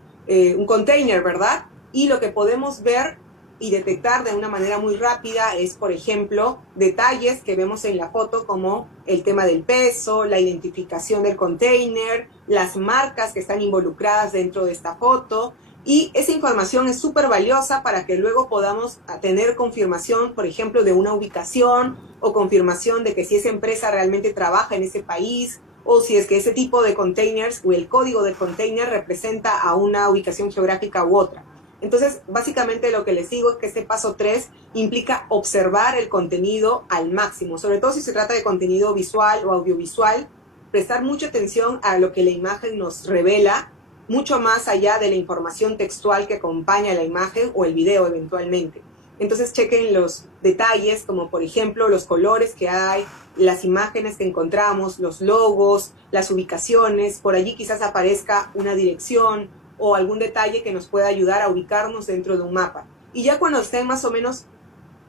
container, ¿verdad? Y lo que podemos ver y detectar de una manera muy rápida es, por ejemplo, detalles que vemos en la foto como el tema del peso, la identificación del container, las marcas que están involucradas dentro de esta foto. Y esa información es súper valiosa para que luego podamos tener confirmación, por ejemplo, de una ubicación o confirmación de que si esa empresa realmente trabaja en ese país o si es que ese tipo de containers o el código del container representa a una ubicación geográfica u otra. Entonces, básicamente lo que les digo es que este paso 3 implica observar el contenido al máximo, sobre todo si se trata de contenido visual o audiovisual, prestar mucha atención a lo que la imagen nos revela, mucho más allá de la información textual que acompaña la imagen o el video eventualmente. Entonces chequen los detalles, como por ejemplo los colores que hay, las imágenes que encontramos, los logos, las ubicaciones, por allí quizás aparezca una dirección o algún detalle que nos pueda ayudar a ubicarnos dentro de un mapa. Y ya cuando estén más o menos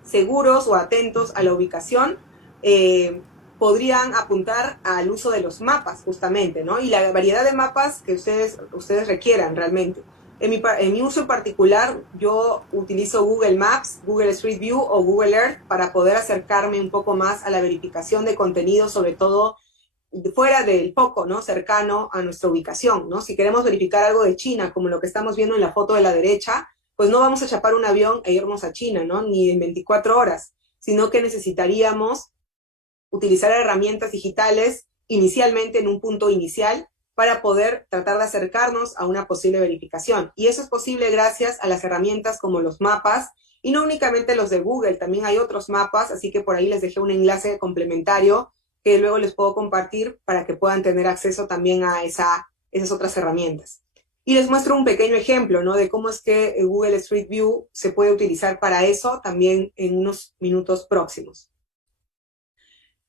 seguros o atentos a la ubicación, podrían apuntar al uso de los mapas justamente, ¿no? Y la variedad de mapas que ustedes requieran realmente. En mi uso en particular, yo utilizo Google Maps, Google Street View o Google Earth para poder acercarme un poco más a la verificación de contenido, sobre todo fuera del foco, ¿no? Cercano a nuestra ubicación, ¿no? Si queremos verificar algo de China, como lo que estamos viendo en la foto de la derecha, pues no vamos a chapar un avión e irnos a China, ¿no? Ni en 24 horas, sino que necesitaríamos utilizar herramientas digitales inicialmente en un punto inicial para poder tratar de acercarnos a una posible verificación. Y eso es posible gracias a las herramientas como los mapas, y no únicamente los de Google, también hay otros mapas, así que por ahí les dejé un enlace complementario que luego les puedo compartir para que puedan tener acceso también a esas otras herramientas. Y les muestro un pequeño ejemplo, ¿no? De cómo es que Google Street View se puede utilizar para eso también en unos minutos próximos.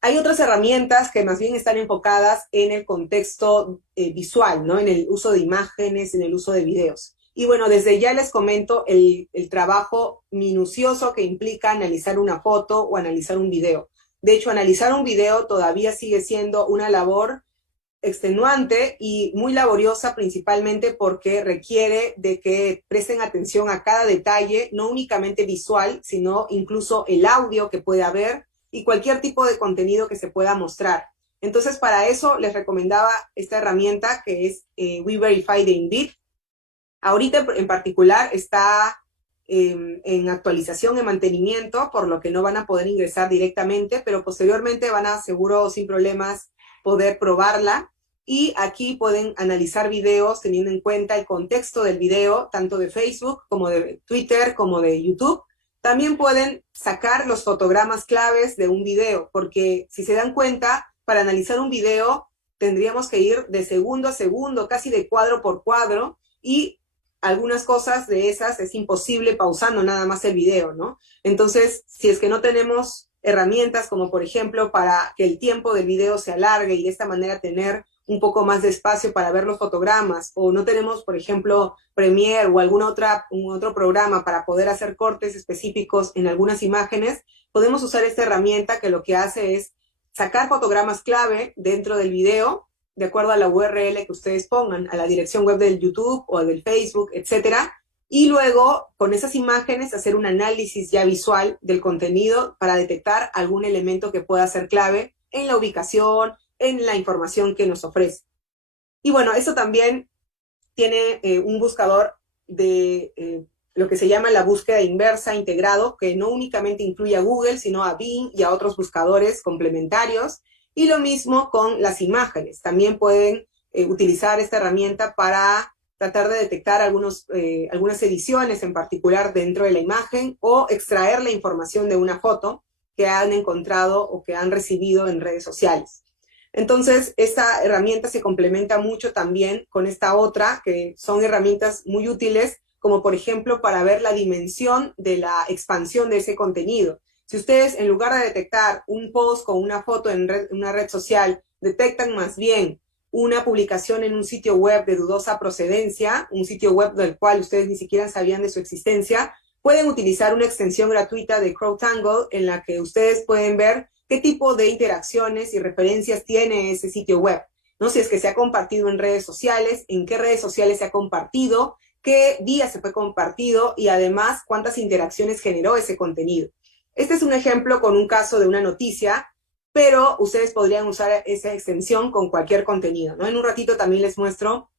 Hay otras herramientas que más bien están enfocadas en el contexto visual, ¿no? En el uso de imágenes, en el uso de videos. Y bueno, desde ya les comento el trabajo minucioso que implica analizar una foto o analizar un video. De hecho, analizar un video todavía sigue siendo una labor extenuante y muy laboriosa, principalmente porque requiere de que presten atención a cada detalle, no únicamente visual, sino incluso el audio que puede haber y cualquier tipo de contenido que se pueda mostrar. Entonces, para eso les recomendaba esta herramienta que es We Verify de Indeed. Ahorita en particular está en actualización, en mantenimiento, por lo que no van a poder ingresar directamente, pero posteriormente van a, seguro, sin problemas, poder probarla. Y aquí pueden analizar videos teniendo en cuenta el contexto del video, tanto de Facebook como de Twitter, como de YouTube. También pueden sacar los fotogramas claves de un video, porque si se dan cuenta, para analizar un video tendríamos que ir de segundo a segundo, casi de cuadro por cuadro, y algunas cosas de esas es imposible pausando nada más el video, ¿no? Entonces, si es que no tenemos herramientas como, por ejemplo, para que el tiempo del video se alargue y de esta manera tener un poco más de espacio para ver los fotogramas, o no tenemos, por ejemplo, Premiere o algún otro programa para poder hacer cortes específicos en algunas imágenes, podemos usar esta herramienta que lo que hace es sacar fotogramas clave dentro del video, de acuerdo a la URL que ustedes pongan, a la dirección web del YouTube o del Facebook, etcétera, y luego con esas imágenes hacer un análisis ya visual del contenido para detectar algún elemento que pueda ser clave en la ubicación, en la información que nos ofrece. Y bueno, eso también tiene un buscador de lo que se llama la búsqueda inversa integrado, que no únicamente incluye a Google, sino a Bing y a otros buscadores complementarios. Y lo mismo con las imágenes. También pueden utilizar esta herramienta para tratar de detectar algunas ediciones en particular dentro de la imagen o extraer la información de una foto que han encontrado o que han recibido en redes sociales. Entonces, esta herramienta se complementa mucho también con esta otra, que son herramientas muy útiles, como por ejemplo para ver la dimensión de la expansión de ese contenido. Si ustedes, en lugar de detectar un post con una foto en una red social, detectan más bien una publicación en un sitio web de dudosa procedencia, un sitio web del cual ustedes ni siquiera sabían de su existencia, pueden utilizar una extensión gratuita de CrowdTangle en la que ustedes pueden ver qué tipo de interacciones y referencias tiene ese sitio web, ¿no? Si es que se ha compartido en redes sociales, en qué redes sociales se ha compartido, qué día se fue compartido y además cuántas interacciones generó ese contenido. Este es un ejemplo con un caso de una noticia, pero ustedes podrían usar esa extensión con cualquier contenido, ¿no? En un ratito también les muestro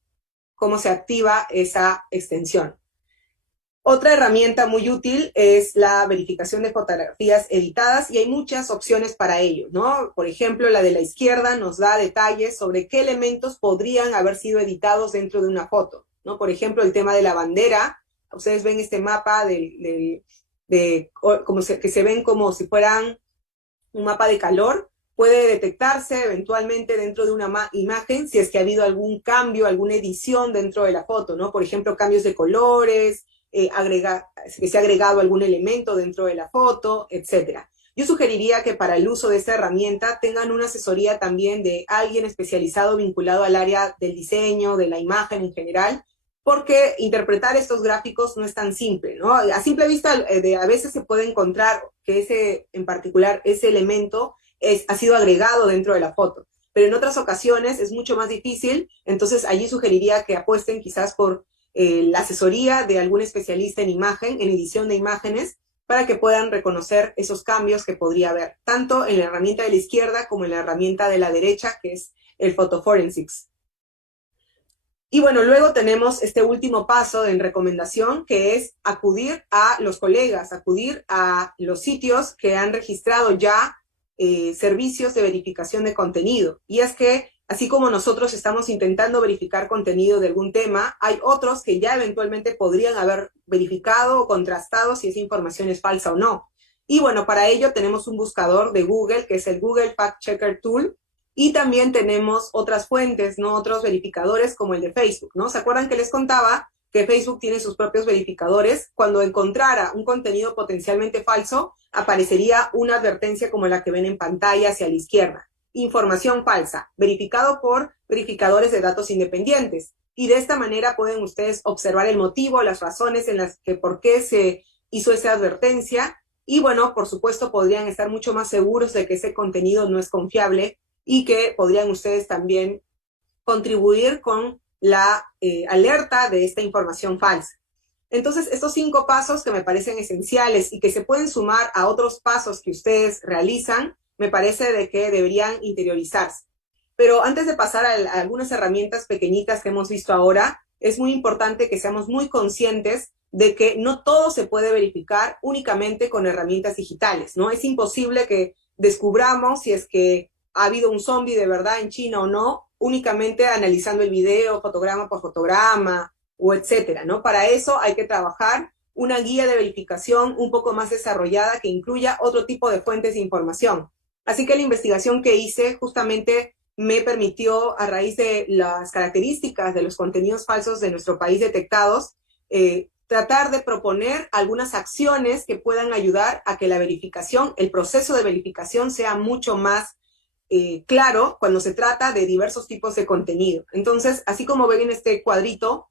cómo se activa esa extensión. Otra herramienta muy útil es la verificación de fotografías editadas y hay muchas opciones para ello, ¿no? Por ejemplo, la de la izquierda nos da detalles sobre qué elementos podrían haber sido editados dentro de una foto, ¿no? Por ejemplo, el tema de la bandera. Ustedes ven este mapa que se ven como si fueran un mapa de calor. Puede detectarse eventualmente dentro de una imagen si es que ha habido algún cambio, alguna edición dentro de la foto, ¿no? Por ejemplo, cambios de colores, que se ha agregado algún elemento dentro de la foto, etcétera. Yo sugeriría que para el uso de esta herramienta tengan una asesoría también de alguien especializado vinculado al área del diseño, de la imagen en general, porque interpretar estos gráficos no es tan simple, ¿no? A simple vista, a veces se puede encontrar que en particular, ese elemento ha sido agregado dentro de la foto, pero en otras ocasiones es mucho más difícil, entonces allí sugeriría que apuesten quizás por la asesoría de algún especialista en imagen, en edición de imágenes, para que puedan reconocer esos cambios que podría haber, tanto en la herramienta de la izquierda como en la herramienta de la derecha, que es el Photo Forensics. Y bueno, luego tenemos este último paso en recomendación, que es acudir a los colegas, acudir a los sitios que han registrado ya servicios de verificación de contenido. Y es que, así como nosotros estamos intentando verificar contenido de algún tema, hay otros que ya eventualmente podrían haber verificado o contrastado si esa información es falsa o no. Y bueno, para ello tenemos un buscador de Google, que es el Google Fact Checker Tool, y también tenemos otras fuentes, ¿no? Otros verificadores como el de Facebook, ¿no? ¿Se acuerdan que les contaba que Facebook tiene sus propios verificadores? Cuando encontrara un contenido potencialmente falso, aparecería una advertencia como la que ven en pantalla hacia la izquierda. Información falsa, verificado por verificadores de datos independientes. Y de esta manera pueden ustedes observar el motivo, las razones en las que por qué se hizo esa advertencia. Y bueno, por supuesto, podrían estar mucho más seguros de que ese contenido no es confiable y que podrían ustedes también contribuir con la alerta de esta información falsa. Entonces, estos 5 pasos que me parecen esenciales y que se pueden sumar a otros pasos que ustedes realizan, me parece de que deberían interiorizarse. Pero antes de pasar a algunas herramientas pequeñitas que hemos visto ahora, es muy importante que seamos muy conscientes de que no todo se puede verificar únicamente con herramientas digitales, ¿no? Es imposible que descubramos si es que ha habido un zombie de verdad en China o no, únicamente analizando el video, fotograma por fotograma, o etcétera, ¿no? Para eso hay que trabajar una guía de verificación un poco más desarrollada que incluya otro tipo de fuentes de información. Así que la investigación que hice justamente me permitió, a raíz de las características de los contenidos falsos de nuestro país detectados, tratar de proponer algunas acciones que puedan ayudar a que la verificación, el proceso de verificación sea mucho más claro cuando se trata de diversos tipos de contenido. Entonces, así como ven en este cuadrito,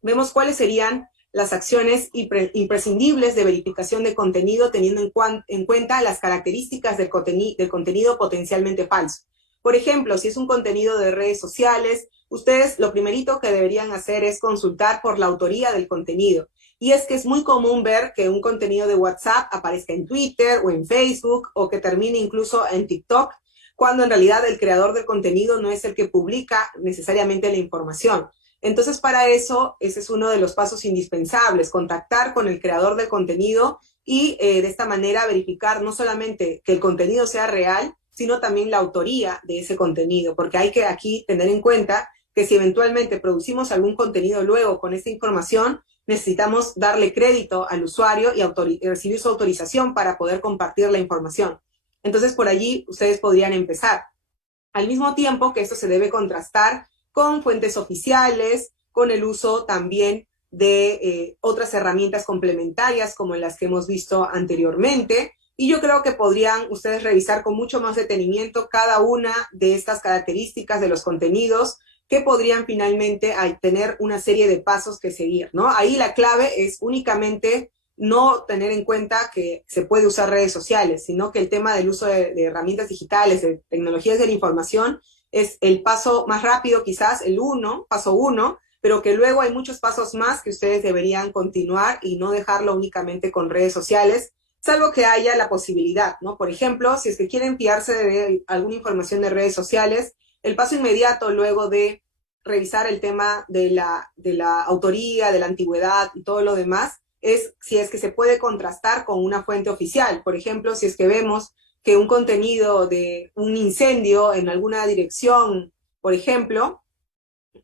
vemos cuáles serían las acciones imprescindibles de verificación de contenido teniendo en cuenta las características del contenido potencialmente falso. Por ejemplo, si es un contenido de redes sociales, ustedes lo primerito que deberían hacer es consultar por la autoría del contenido. Y es que es muy común ver que un contenido de WhatsApp aparezca en Twitter o en Facebook o que termine incluso en TikTok, cuando en realidad el creador del contenido no es el que publica necesariamente la información. Entonces, para eso, ese es uno de los pasos indispensables, contactar con el creador del contenido y de esta manera verificar no solamente que el contenido sea real, sino también la autoría de ese contenido, porque hay que aquí tener en cuenta que si eventualmente producimos algún contenido luego con esta información, necesitamos darle crédito al usuario y recibir su autorización para poder compartir la información. Entonces, por allí ustedes podrían empezar. Al mismo tiempo que esto se debe contrastar con fuentes oficiales, con el uso también de otras herramientas complementarias como las que hemos visto anteriormente. Y yo creo que podrían ustedes revisar con mucho más detenimiento cada una de estas características de los contenidos que podrían finalmente tener una serie de pasos que seguir, ¿no? Ahí la clave es únicamente no tener en cuenta que se puede usar redes sociales, sino que el tema del uso de herramientas digitales, de tecnologías de la información, es el paso más rápido quizás, paso uno, pero que luego hay muchos pasos más que ustedes deberían continuar y no dejarlo únicamente con redes sociales, salvo que haya la posibilidad, ¿no? Por ejemplo, si es que quieren fiarse de alguna información de redes sociales, el paso inmediato luego de revisar el tema de la autoría, de la antigüedad y todo lo demás, es si es que se puede contrastar con una fuente oficial. Por ejemplo, si es que vemos que un contenido de un incendio en alguna dirección, por ejemplo,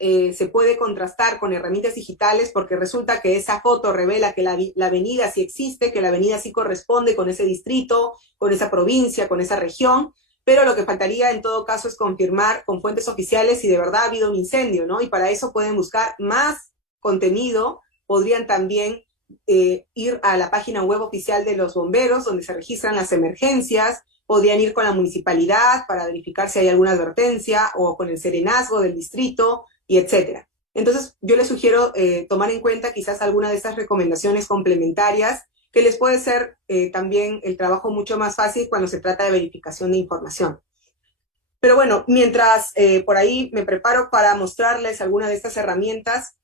se puede contrastar con herramientas digitales porque resulta que esa foto revela que la avenida sí existe, que la avenida sí corresponde con ese distrito, con esa provincia, con esa región, pero lo que faltaría en todo caso es confirmar con fuentes oficiales si de verdad ha habido un incendio, ¿no? Y para eso pueden buscar más contenido, podrían también ir a la página web oficial de los bomberos, donde se registran las emergencias, podrían ir con la municipalidad para verificar si hay alguna advertencia, o con el serenazgo del distrito, y etcétera. Entonces, yo les sugiero tomar en cuenta quizás alguna de estas recomendaciones complementarias que les puede ser también el trabajo mucho más fácil cuando se trata de verificación de información. Pero bueno, mientras por ahí me preparo para mostrarles alguna de estas herramientas,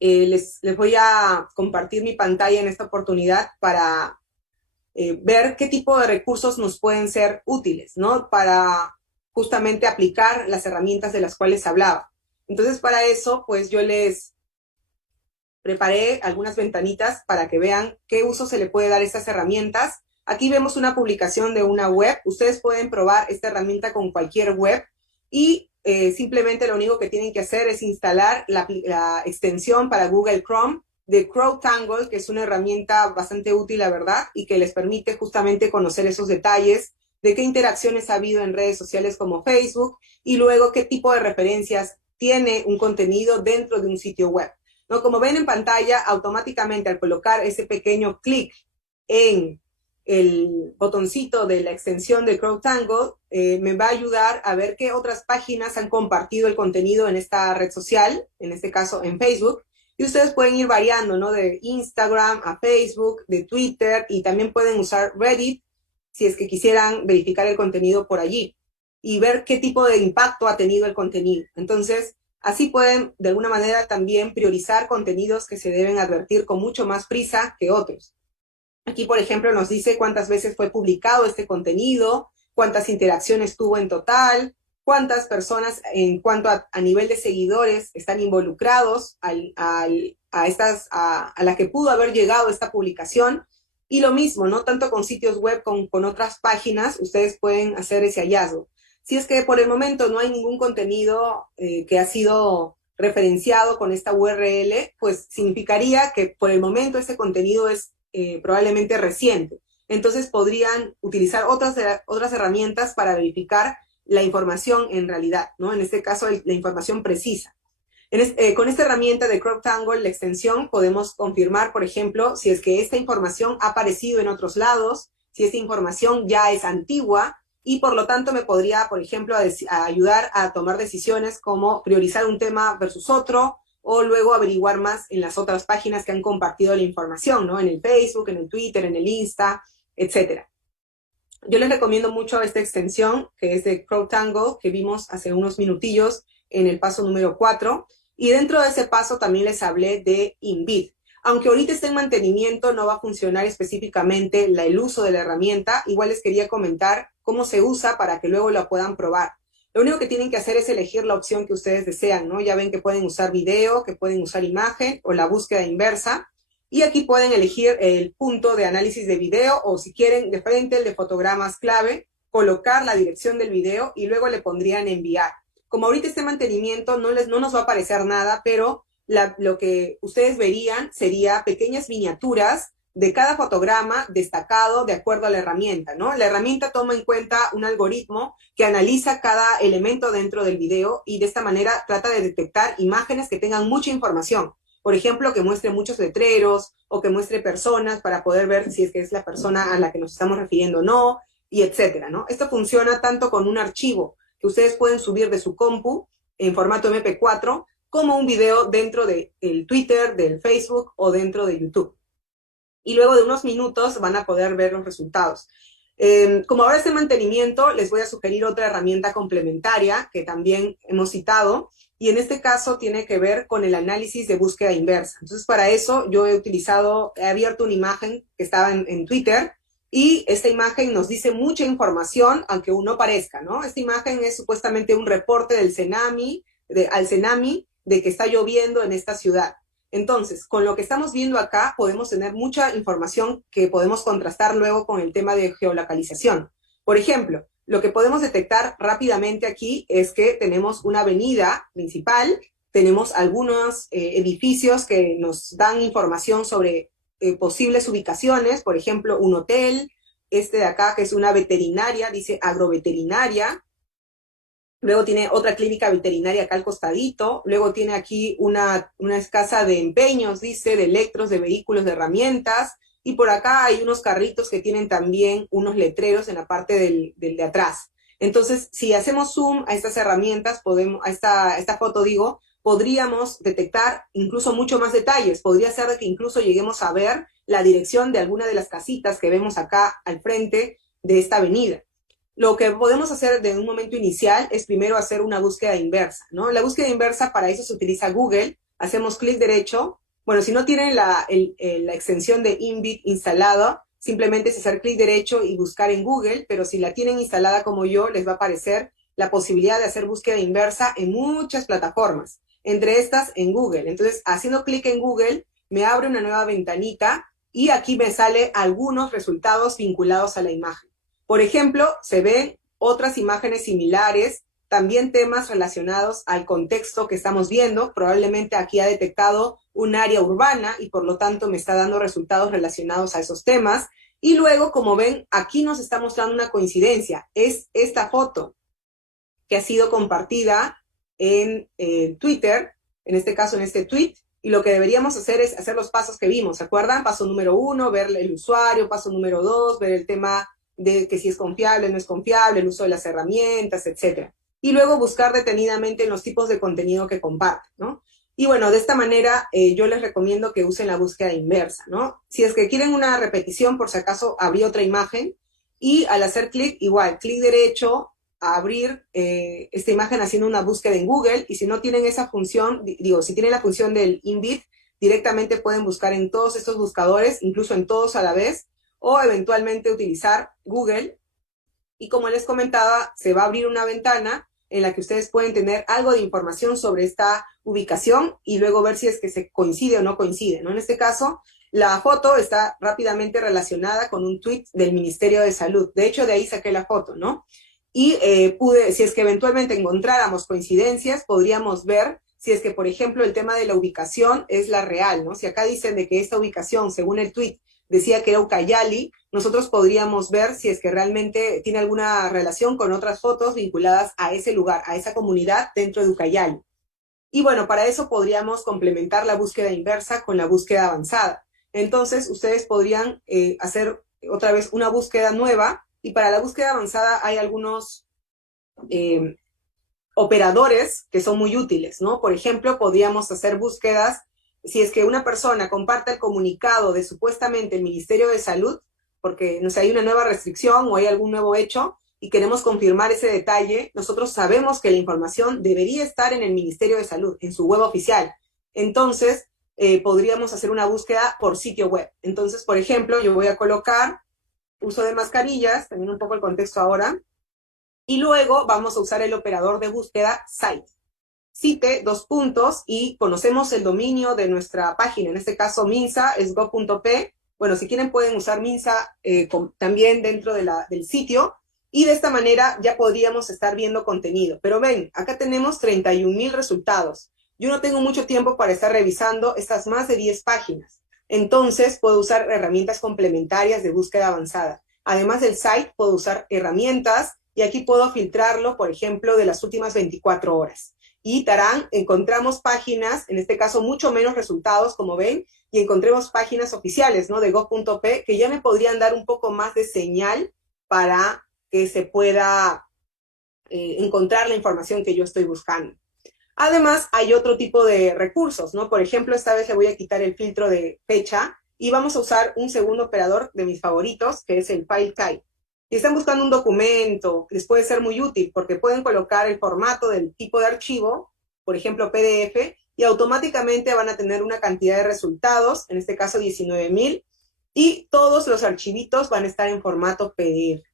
les voy a compartir mi pantalla en esta oportunidad para ver qué tipo de recursos nos pueden ser útiles, ¿no? Para justamente aplicar las herramientas de las cuales hablaba. Entonces, para eso, pues yo les preparé algunas ventanitas para que vean qué uso se le puede dar a estas herramientas. Aquí vemos una publicación de una web. Ustedes pueden probar esta herramienta con cualquier web y simplemente lo único que tienen que hacer es instalar la extensión para Google Chrome de CrowdTangle, que es una herramienta bastante útil, la verdad, y que les permite justamente conocer esos detalles de qué interacciones ha habido en redes sociales como Facebook y luego qué tipo de referencias tiene un contenido dentro de un sitio web, ¿no? Como ven en pantalla, automáticamente al colocar ese pequeño clic en el botoncito de la extensión de CrowdTangle, me va a ayudar a ver qué otras páginas han compartido el contenido en esta red social, en este caso en Facebook, y ustedes pueden ir variando, ¿no? De Instagram a Facebook, de Twitter, y también pueden usar Reddit si es que quisieran verificar el contenido por allí y ver qué tipo de impacto ha tenido el contenido. Entonces, así pueden de alguna manera también priorizar contenidos que se deben advertir con mucho más prisa que otros. Aquí, por ejemplo, nos dice cuántas veces fue publicado este contenido, cuántas interacciones tuvo en total, cuántas personas en cuanto a nivel de seguidores están involucrados a la que pudo haber llegado esta publicación. Y lo mismo, ¿no? Tanto con sitios web como con otras páginas, ustedes pueden hacer ese hallazgo. Si es que por el momento no hay ningún contenido que ha sido referenciado con esta URL, pues significaría que por el momento ese contenido es probablemente reciente. Entonces podrían utilizar otras herramientas para verificar la información en realidad, ¿no? En este caso, la información precisa. Con esta herramienta de CrowdTangle, la extensión, podemos confirmar, por ejemplo, si es que esta información ha aparecido en otros lados, si esta información ya es antigua, y por lo tanto me podría, por ejemplo, ayudar a tomar decisiones como priorizar un tema versus otro, o luego averiguar más en las otras páginas que han compartido la información, ¿no? En el Facebook, en el Twitter, en el Insta, etc. Yo les recomiendo mucho esta extensión, que es de CrowdTangle, que vimos hace unos minutillos en el paso número 4. Y dentro de ese paso también les hablé de InVid. Aunque ahorita esté en mantenimiento, no va a funcionar específicamente el uso de la herramienta. Igual les quería comentar cómo se usa para que luego la puedan probar. Lo único que tienen que hacer es elegir la opción que ustedes desean, ¿no? Ya ven que pueden usar video, que pueden usar imagen o la búsqueda inversa. Y aquí pueden elegir el punto de análisis de video o si quieren de frente el de fotogramas clave, colocar la dirección del video y luego le pondrían enviar. Como ahorita este mantenimiento no nos va a aparecer nada, pero lo que ustedes verían sería pequeñas miniaturas de cada fotograma destacado de acuerdo a la herramienta, ¿no? La herramienta toma en cuenta un algoritmo que analiza cada elemento dentro del video y de esta manera trata de detectar imágenes que tengan mucha información. Por ejemplo, que muestre muchos letreros o que muestre personas para poder ver si es que es la persona a la que nos estamos refiriendo o no, y etcétera, ¿no? Esto funciona tanto con un archivo que ustedes pueden subir de su compu en formato MP4 como un video dentro del Twitter, del Facebook o dentro de YouTube. Y luego de unos minutos van a poder ver los resultados. Como ahora es el mantenimiento, les voy a sugerir otra herramienta complementaria que también hemos citado, y en este caso tiene que ver con el análisis de búsqueda inversa. Entonces, para eso yo he abierto una imagen que estaba en Twitter, y esta imagen nos dice mucha información, aunque uno parezca, ¿no? Esta imagen es supuestamente un reporte del Cenami, al Cenami, de que está lloviendo en esta ciudad. Entonces, con lo que estamos viendo acá, podemos tener mucha información que podemos contrastar luego con el tema de geolocalización. Por ejemplo, lo que podemos detectar rápidamente aquí es que tenemos una avenida principal, tenemos algunos edificios que nos dan información sobre posibles ubicaciones, por ejemplo, un hotel, este de acá que es una veterinaria, dice agroveterinaria. Luego tiene otra clínica veterinaria acá al costadito. Luego tiene aquí una casa de empeños, dice, de electros, de vehículos, de herramientas. Y por acá hay unos carritos que tienen también unos letreros en la parte del de atrás. Entonces, si hacemos zoom a estas herramientas, a esta foto, digo, podríamos detectar incluso mucho más detalles. Podría ser de que incluso lleguemos a ver la dirección de alguna de las casitas que vemos acá al frente de esta avenida. Lo que podemos hacer de un momento inicial es primero hacer una búsqueda inversa, ¿no? La búsqueda inversa, para eso se utiliza Google. Hacemos clic derecho. Bueno, si no tienen la extensión de InVid instalada, simplemente es hacer clic derecho y buscar en Google, pero si la tienen instalada como yo, les va a aparecer la posibilidad de hacer búsqueda inversa en muchas plataformas, entre estas en Google. Entonces, haciendo clic en Google, me abre una nueva ventanita y aquí me sale algunos resultados vinculados a la imagen. Por ejemplo, se ven otras imágenes similares, también temas relacionados al contexto que estamos viendo. Probablemente aquí ha detectado un área urbana y por lo tanto me está dando resultados relacionados a esos temas. Y luego, como ven, aquí nos está mostrando una coincidencia. Es esta foto que ha sido compartida en Twitter, en este caso en este tweet, y lo que deberíamos hacer es hacer los pasos que vimos, ¿se acuerdan? Paso número 1, ver el usuario, paso número 2, ver el tema de que si es confiable, no es confiable, el uso de las herramientas, etc. Y luego buscar detenidamente en los tipos de contenido que comparten, ¿no? Y bueno, de esta manera yo les recomiendo que usen la búsqueda inversa, ¿no? Si es que quieren una repetición, por si acaso abrí otra imagen, y al hacer clic, igual, clic derecho, a abrir esta imagen haciendo una búsqueda en Google, y si no tienen esa función, digo, si tienen la función del InVid, directamente pueden buscar en todos estos buscadores, incluso en todos a la vez, o eventualmente utilizar Google, y como les comentaba, se va a abrir una ventana en la que ustedes pueden tener algo de información sobre esta ubicación y luego ver si es que se coincide o no coincide, ¿no? En este caso, la foto está rápidamente relacionada con un tweet del Ministerio de Salud. De hecho, de ahí saqué la foto, ¿no? Y si es que eventualmente encontráramos coincidencias, podríamos ver si es que, por ejemplo, el tema de la ubicación es la real, ¿no? Si acá dicen de que esta ubicación, según el tweet, decía que era Ucayali, nosotros podríamos ver si es que realmente tiene alguna relación con otras fotos vinculadas a ese lugar, a esa comunidad dentro de Ucayali. Y bueno, para eso podríamos complementar la búsqueda inversa con la búsqueda avanzada. Entonces, ustedes podrían hacer otra vez una búsqueda nueva, y para la búsqueda avanzada hay algunos operadores que son muy útiles, ¿no? Por ejemplo, podríamos hacer búsquedas si es que una persona comparte el comunicado de supuestamente el Ministerio de Salud, porque no sé, hay una nueva restricción o hay algún nuevo hecho y queremos confirmar ese detalle, nosotros sabemos que la información debería estar en el Ministerio de Salud, en su web oficial. Entonces, podríamos hacer una búsqueda por sitio web. Entonces, por ejemplo, yo voy a colocar uso de mascarillas, también un poco el contexto ahora, y luego vamos a usar el operador de búsqueda site. Cite, dos puntos, y conocemos el dominio de nuestra página, en este caso Minsa es gov.p. Bueno, si quieren pueden usar Minsa también dentro del sitio, y de esta manera ya podríamos estar viendo contenido. Pero ven, acá tenemos 31,000 resultados. Yo no tengo mucho tiempo para estar revisando estas más de 10 páginas. Entonces puedo usar herramientas complementarias de búsqueda avanzada. Además del site, puedo usar herramientas y aquí puedo filtrarlo, por ejemplo, de las últimas 24 horas. Y tarán, encontramos páginas, en este caso mucho menos resultados, como ven, y encontremos páginas oficiales, ¿no? De gov.p que ya me podrían dar un poco más de señal para que se pueda encontrar la información que yo estoy buscando. Además, hay otro tipo de recursos, ¿no? Por ejemplo, esta vez le voy a quitar el filtro de fecha y vamos a usar un segundo operador de mis favoritos, que es el file type. Si están buscando un documento, les puede ser muy útil porque pueden colocar el formato del tipo de archivo, por ejemplo PDF, y automáticamente van a tener una cantidad de resultados, en este caso 19,000, y todos los archivitos van a estar en formato PDF.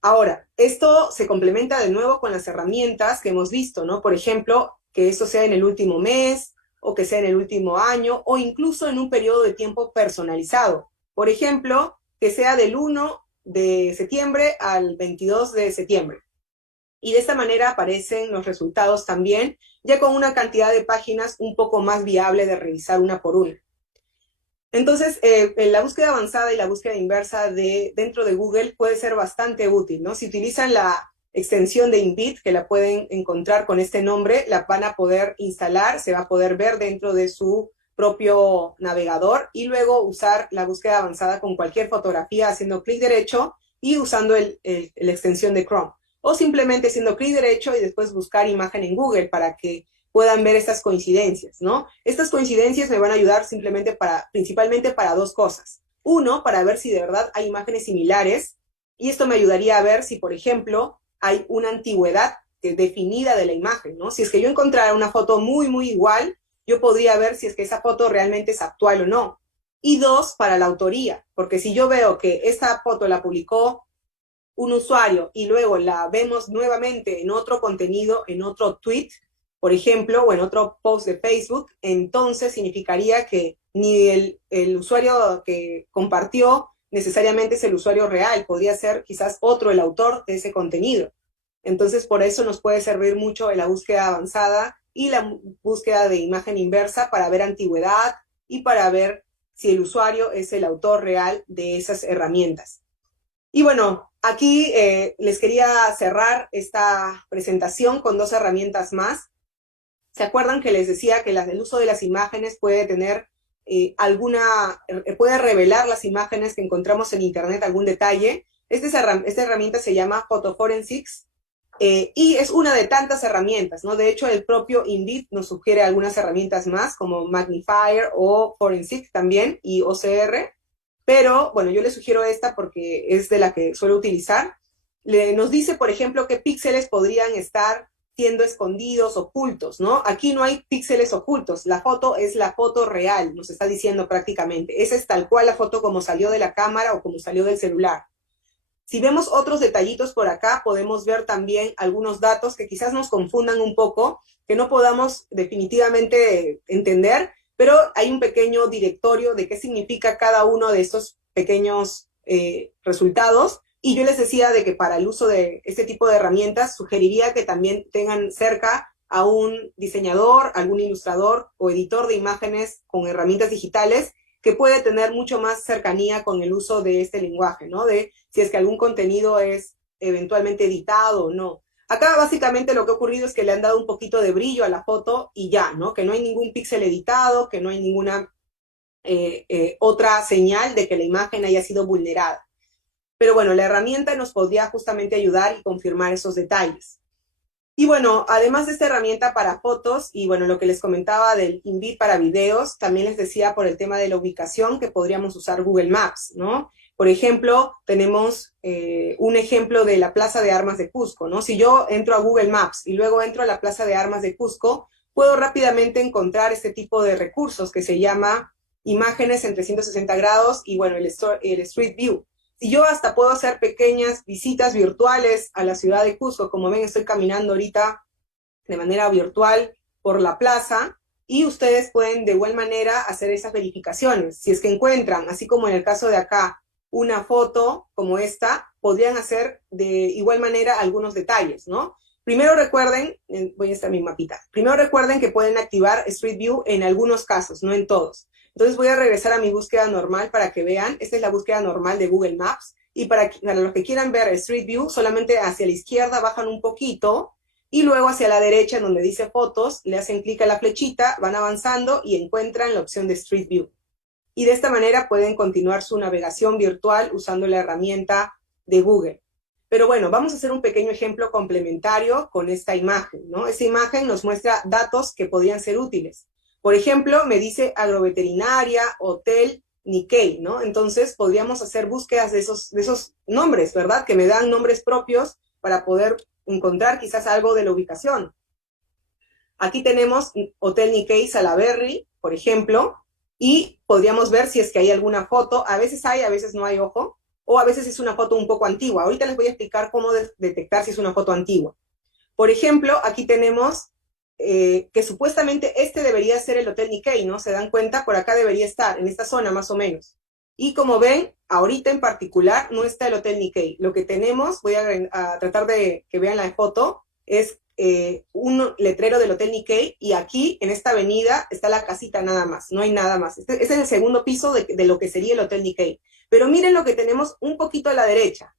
Ahora, esto se complementa de nuevo con las herramientas que hemos visto, ¿no? Por ejemplo, que esto sea en el último mes, o que sea en el último año, o incluso en un periodo de tiempo personalizado. Por ejemplo, que sea del 1 de septiembre al 22 de septiembre. Y de esta manera aparecen los resultados también, ya con una cantidad de páginas un poco más viable de revisar una por una. Entonces, la búsqueda avanzada y la búsqueda inversa dentro de Google puede ser bastante útil, ¿no? Si utilizan la extensión de InVid, que la pueden encontrar con este nombre, la van a poder instalar, se va a poder ver dentro de su propio navegador y luego usar la búsqueda avanzada con cualquier fotografía haciendo clic derecho y usando la extensión de Chrome. O simplemente haciendo clic derecho y después buscar imagen en Google para que puedan ver estas coincidencias, ¿no? Estas coincidencias me van a ayudar principalmente para dos cosas. Uno, para ver si de verdad hay imágenes similares, y esto me ayudaría a ver si, por ejemplo, hay una antigüedad definida de la imagen, ¿no? Si es que yo encontrara una foto muy, muy igual, yo podría ver si es que esa foto realmente es actual o no. Y dos, para la autoría, porque si yo veo que esta foto la publicó un usuario y luego la vemos nuevamente en otro contenido, en otro tweet, por ejemplo, o en otro post de Facebook, entonces significaría que ni el usuario que compartió necesariamente es el usuario real, podría ser quizás otro el autor de ese contenido. Entonces, por eso nos puede servir mucho la búsqueda avanzada y la búsqueda de imagen inversa para ver antigüedad y para ver si el usuario es el autor real de esas herramientas. Y bueno, aquí les quería cerrar esta presentación con dos herramientas más. ¿Se acuerdan que les decía que el uso de las imágenes puede tener puede revelar las imágenes que encontramos en internet, algún detalle? Esta herramienta se llama Photoforensics y es una de tantas herramientas, ¿no? De hecho, el propio InVid nos sugiere algunas herramientas más, como Magnifier o Forensic también, y OCR, pero bueno, yo les sugiero esta porque es de la que suelo utilizar. Nos dice, por ejemplo, qué píxeles podrían estar siendo escondidos, ocultos, ¿no? Aquí no hay píxeles ocultos, la foto es la foto real, nos está diciendo prácticamente. Esa es tal cual la foto como salió de la cámara o como salió del celular. Si vemos otros detallitos por acá, podemos ver también algunos datos que quizás nos confundan un poco, que no podamos definitivamente entender, pero hay un pequeño directorio de qué significa cada uno de estos pequeños resultados. Y yo les decía de que para el uso de este tipo de herramientas sugeriría que también tengan cerca a un diseñador, algún ilustrador o editor de imágenes con herramientas digitales que puede tener mucho más cercanía con el uso de este lenguaje, ¿no? De si es que algún contenido es eventualmente editado o no. Acá básicamente lo que ha ocurrido es que le han dado un poquito de brillo a la foto y ya, ¿no? Que no hay ningún píxel editado, que no hay ninguna otra señal de que la imagen haya sido vulnerada. Pero bueno, la herramienta nos podría justamente ayudar y confirmar esos detalles. Y bueno, además de esta herramienta para fotos, y bueno, lo que les comentaba del InVid para videos, también les decía por el tema de la ubicación que podríamos usar Google Maps, ¿no? Por ejemplo, tenemos un ejemplo de la Plaza de Armas de Cusco, ¿no? Si yo entro a Google Maps y luego entro a la Plaza de Armas de Cusco, puedo rápidamente encontrar este tipo de recursos que se llama imágenes en 360 grados y bueno, el Street View. Y yo hasta puedo hacer pequeñas visitas virtuales a la ciudad de Cusco. Como ven, estoy caminando ahorita de manera virtual por la plaza y ustedes pueden de igual manera hacer esas verificaciones. Si es que encuentran, así como en el caso de acá, una foto como esta, podrían hacer de igual manera algunos detalles, ¿no? Primero recuerden, voy a estar mi mapita, primero recuerden que pueden activar Street View en algunos casos, no en todos. Entonces voy a regresar a mi búsqueda normal para que vean. Esta es la búsqueda normal de Google Maps. Y para los que quieran ver Street View, solamente hacia la izquierda bajan un poquito y luego hacia la derecha, en donde dice fotos, le hacen clic a la flechita, van avanzando y encuentran la opción de Street View. Y de esta manera pueden continuar su navegación virtual usando la herramienta de Google. Pero bueno, vamos a hacer un pequeño ejemplo complementario con esta imagen, ¿no? Esta imagen nos muestra datos que podrían ser útiles. Por ejemplo, me dice agroveterinaria, hotel, Nikkei, ¿no? Entonces podríamos hacer búsquedas de esos nombres, ¿verdad? Que me dan nombres propios para poder encontrar quizás algo de la ubicación. Aquí tenemos Hotel Nikkei Salaberry, por ejemplo, y podríamos ver si es que hay alguna foto. A veces hay, a veces no hay, ojo, o a veces es una foto un poco antigua. Ahorita les voy a explicar cómo detectar si es una foto antigua. Por ejemplo, aquí tenemos que supuestamente este debería ser el Hotel Nikkei, ¿no? Se dan cuenta, por acá debería estar, en esta zona más o menos. Y como ven, ahorita en particular no está el Hotel Nikkei. Lo que tenemos, voy a tratar de que vean la foto, es un letrero del Hotel Nikkei, y aquí, en esta avenida, está la casita nada más, no hay nada más. Este es el segundo piso de lo que sería el Hotel Nikkei. Pero miren lo que tenemos un poquito a la derecha.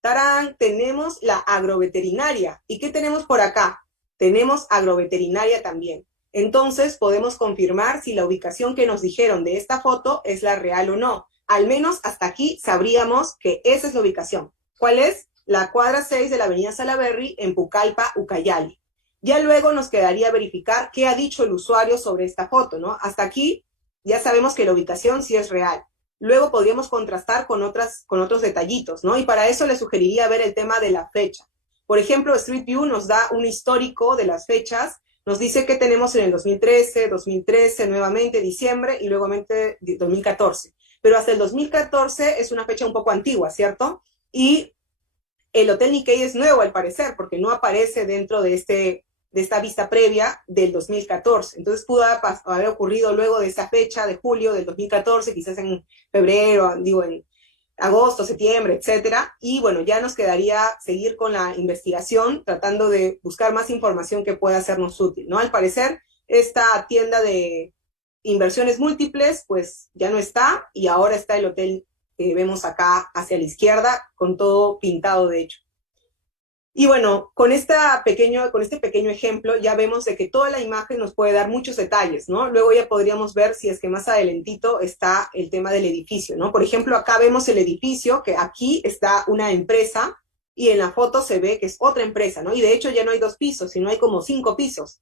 ¡Tarán! Tenemos la agroveterinaria. ¿Y qué tenemos por acá? Tenemos agroveterinaria también. Entonces podemos confirmar si la ubicación que nos dijeron de esta foto es la real o no. Al menos hasta aquí sabríamos que esa es la ubicación. ¿Cuál es? La cuadra 6 de la avenida Salaberry en Pucallpa, Ucayali. Ya luego nos quedaría verificar qué ha dicho el usuario sobre esta foto, ¿no? Hasta aquí ya sabemos que la ubicación sí es real. Luego podríamos contrastar con otros detallitos, ¿no? Y para eso les sugeriría ver el tema de la fecha. Por ejemplo, Street View nos da un histórico de las fechas, nos dice que tenemos en el 2013, nuevamente diciembre y luego 2014. Pero hasta el 2014 es una fecha un poco antigua, ¿cierto? Y el Hotel Nikkei es nuevo al parecer, porque no aparece dentro de esta vista previa del 2014. Entonces pudo haber ocurrido luego de esa fecha de julio del 2014, quizás en febrero, en agosto, septiembre, etcétera. Y bueno, ya nos quedaría seguir con la investigación, tratando de buscar más información que pueda sernos útil, ¿no? Al parecer, esta tienda de inversiones múltiples, pues ya no está, y ahora está el hotel que vemos acá hacia la izquierda, con todo pintado, de hecho. Y bueno, con este pequeño ejemplo ya vemos de que toda la imagen nos puede dar muchos detalles, ¿no? Luego ya podríamos ver si es que más adelantito está el tema del edificio, ¿no? Por ejemplo, acá vemos el edificio, que aquí está una empresa, y en la foto se ve que es otra empresa, ¿no? Y de hecho ya no hay 2 pisos, sino hay como 5 pisos.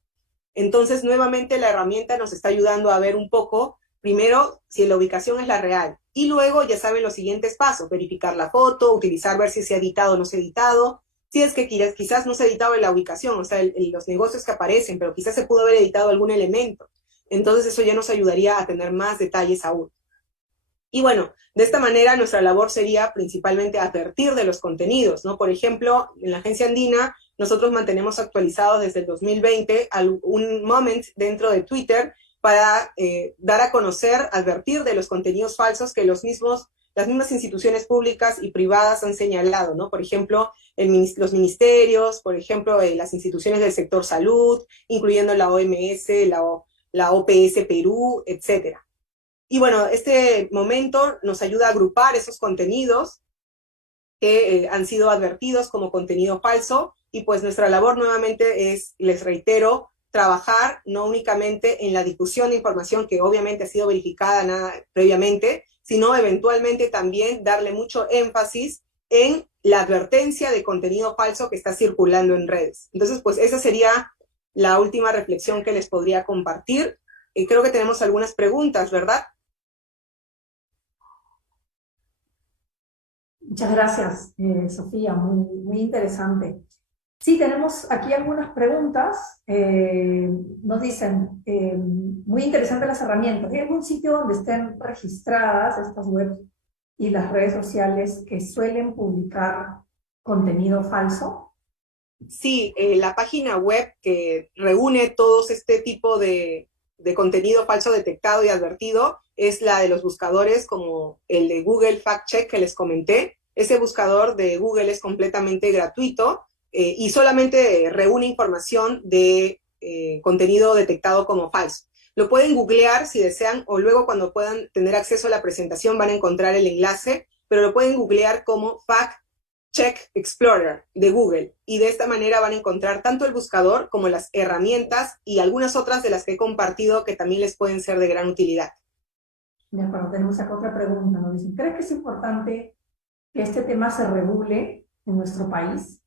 Entonces, nuevamente la herramienta nos está ayudando a ver un poco, primero, si la ubicación es la real. Y luego, ya saben los siguientes pasos: verificar la foto, utilizar, ver si se ha editado o no se ha editado. Si es que quizás no se ha editado en la ubicación, o sea, los negocios que aparecen, pero quizás se pudo haber editado algún elemento. Entonces eso ya nos ayudaría a tener más detalles aún. Y bueno, de esta manera nuestra labor sería principalmente advertir de los contenidos, ¿no? Por ejemplo, en la Agencia Andina, nosotros mantenemos actualizados desde el 2020 un moment dentro de Twitter para dar a conocer, advertir de los contenidos falsos que las mismas instituciones públicas y privadas han señalado, ¿no? Por ejemplo, los ministerios, por ejemplo, las instituciones del sector salud, incluyendo la OMS, la OPS Perú, etcétera. Y bueno, este momento nos ayuda a agrupar esos contenidos que han sido advertidos como contenido falso, y pues nuestra labor nuevamente es, les reitero, trabajar no únicamente en la difusión de información que obviamente ha sido verificada previamente, sino eventualmente también darle mucho énfasis en la advertencia de contenido falso que está circulando en redes. Entonces, pues esa sería la última reflexión que les podría compartir. Creo que tenemos algunas preguntas, ¿verdad? Muchas gracias, Sofía, muy interesante. Sí, tenemos aquí algunas preguntas. Nos dicen, muy interesantes las herramientas. ¿Hay algún sitio donde estén registradas estas webs y las redes sociales que suelen publicar contenido falso? Sí, la página web que reúne todos este tipo de contenido falso detectado y advertido es la de los buscadores, como el de Google Fact Check que les comenté. Ese buscador de Google es completamente gratuito y solamente reúne información de contenido detectado como falso. Lo pueden googlear si desean, o luego cuando puedan tener acceso a la presentación van a encontrar el enlace, pero lo pueden googlear como Fact Check Explorer de Google, y de esta manera van a encontrar tanto el buscador como las herramientas y algunas otras de las que he compartido que también les pueden ser de gran utilidad. De acuerdo, tenemos acá otra pregunta. Nos dicen, ¿crees que es importante que este tema se regule en nuestro país?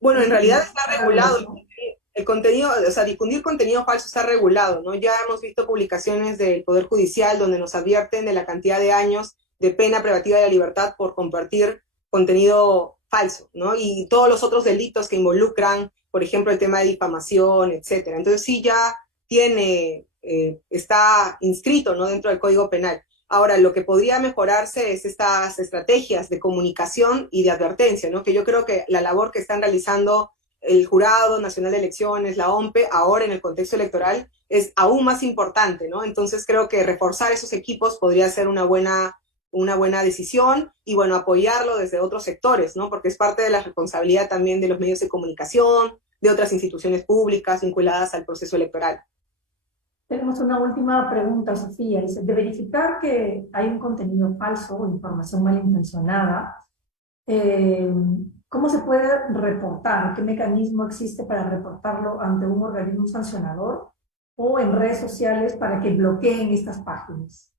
Bueno, en realidad está ¿Esta regulado. regulación? El contenido, o sea, difundir contenido falso está regulado, ¿no? Ya hemos visto publicaciones del Poder Judicial donde nos advierten de la cantidad de años de pena privativa de la libertad por compartir contenido falso, ¿no? Y todos los otros delitos que involucran, por ejemplo, el tema de difamación, etcétera. Entonces sí ya tiene, está inscrito, ¿no? Dentro del Código Penal. Ahora, lo que podría mejorarse es estas estrategias de comunicación y de advertencia, ¿no? Que yo creo que la labor que están realizando el Jurado Nacional de Elecciones, la OMPE, ahora en el contexto electoral, es aún más importante, ¿no? Entonces creo que reforzar esos equipos podría ser una buena decisión, y bueno, apoyarlo desde otros sectores, ¿no? Porque es parte de la responsabilidad también de los medios de comunicación, de otras instituciones públicas vinculadas al proceso electoral. Tenemos una última pregunta, Sofía. Dice, de verificar que hay un contenido falso o información malintencionada, ¿cómo se puede reportar? ¿Qué mecanismo existe para reportarlo ante un organismo sancionador o en redes sociales para que bloqueen estas páginas?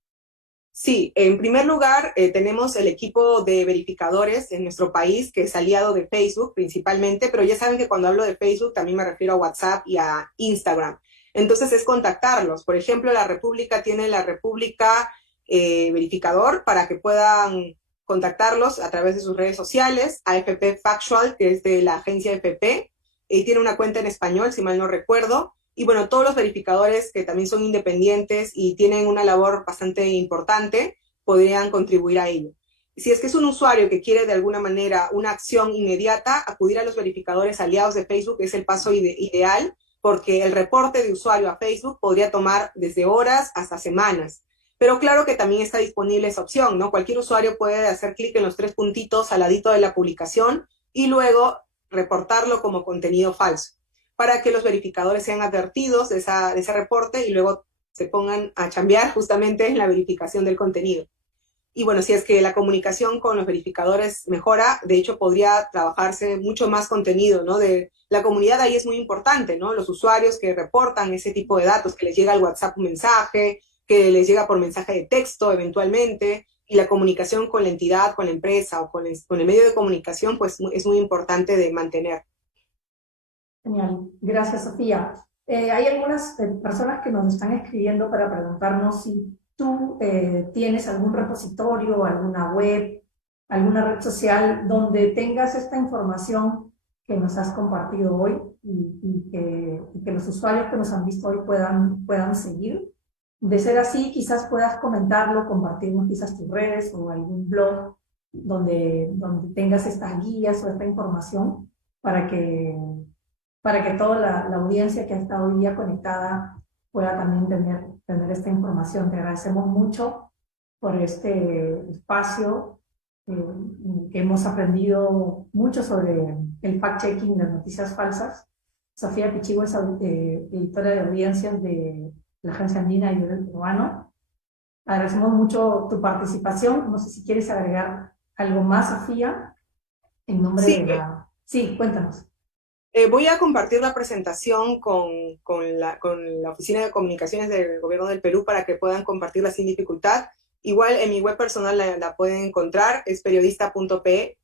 Sí, en primer lugar, tenemos el equipo de verificadores en nuestro país, que es aliado de Facebook principalmente, pero ya saben que cuando hablo de Facebook también me refiero a WhatsApp y a Instagram. Entonces es contactarlos. Por ejemplo, la República tiene la República Verificador para que puedan contactarlos a través de sus redes sociales. AFP Factual, que es de la agencia AFP, tiene una cuenta en español, si mal no recuerdo. Y bueno, todos los verificadores que también son independientes y tienen una labor bastante importante, podrían contribuir a ello. Si es que es un usuario que quiere de alguna manera una acción inmediata, acudir a los verificadores aliados de Facebook es el paso ideal, porque el reporte de usuario a Facebook podría tomar desde horas hasta semanas. Pero claro que también está disponible esa opción, ¿no? Cualquier usuario puede hacer clic en los 3 puntitos al ladito de la publicación y luego reportarlo como contenido falso, para que los verificadores sean advertidos de ese reporte y luego se pongan a chambear justamente en la verificación del contenido. Y bueno, si es que la comunicación con los verificadores mejora, de hecho podría trabajarse mucho más contenido, ¿no? De la comunidad ahí es muy importante, ¿no? Los usuarios que reportan ese tipo de datos, que les llega al WhatsApp un mensaje, que les llega por mensaje de texto eventualmente, y la comunicación con la entidad, con la empresa o con el medio de comunicación, pues es muy importante de mantener. Genial, gracias, Sofía. Hay algunas personas que nos están escribiendo para preguntarnos si tú tienes algún repositorio, alguna web, alguna red social donde tengas esta información que nos has compartido hoy y que los usuarios que nos han visto hoy puedan seguir. De ser así, quizás puedas comentarlo, compartirnos quizás tus redes o algún blog donde tengas estas guías o esta información para que toda la audiencia que ha estado hoy día conectada pueda también tener esta información. Te agradecemos mucho por este espacio en el que hemos aprendido mucho sobre el fact-checking de noticias falsas. Sofía Pichigo es editora de audiencias de la Agencia Andina y del Peruano. Agradecemos mucho tu participación. No sé si quieres agregar algo más, Sofía, en nombre de la... Sí, cuéntanos. Voy a compartir la presentación con la Oficina de Comunicaciones del Gobierno del Perú para que puedan compartirla sin dificultad. Igual en mi web personal la pueden encontrar, es periodista.pe,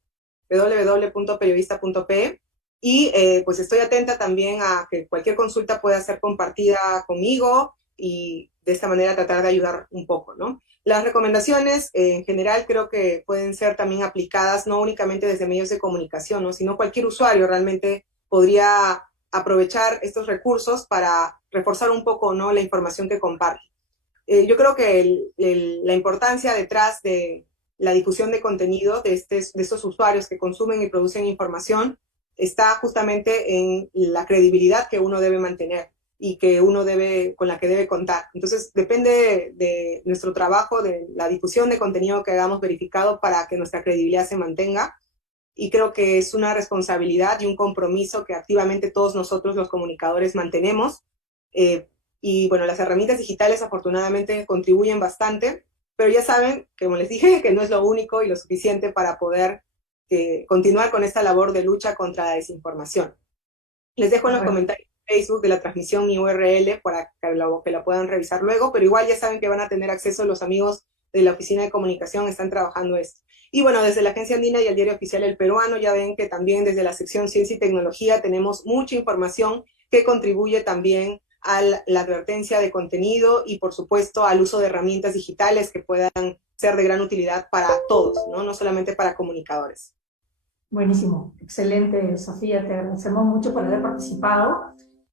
www.periodista.pe, y pues estoy atenta también a que cualquier consulta pueda ser compartida conmigo y de esta manera tratar de ayudar un poco, ¿no? Las recomendaciones en general creo que pueden ser también aplicadas no únicamente desde medios de comunicación, ¿no? Sino cualquier usuario realmente podría aprovechar estos recursos para reforzar un poco, ¿no?, la información que comparte. Yo creo que la importancia detrás de la difusión de contenido de estos usuarios que consumen y producen información está justamente en la credibilidad que uno debe mantener y con la que debe contar. Entonces, depende de nuestro trabajo, de la difusión de contenido que hagamos verificado para que nuestra credibilidad se mantenga. Y creo que es una responsabilidad y un compromiso que activamente todos nosotros los comunicadores mantenemos, Y bueno, las herramientas digitales afortunadamente contribuyen bastante, pero ya saben, que como les dije, que no es lo único y lo suficiente para poder continuar con esta labor de lucha contra la desinformación. Les dejo en los comentarios de Facebook de la transmisión mi URL para que la puedan revisar luego, pero igual ya saben que van a tener acceso los amigos de la Oficina de Comunicación, están trabajando esto. Y bueno, desde la Agencia Andina y el Diario Oficial El Peruano ya ven que también desde la sección Ciencia y Tecnología tenemos mucha información que contribuye también a la advertencia de contenido y por supuesto al uso de herramientas digitales que puedan ser de gran utilidad para todos, no solamente para comunicadores. Buenísimo, excelente, Sofía, te agradecemos mucho por haber participado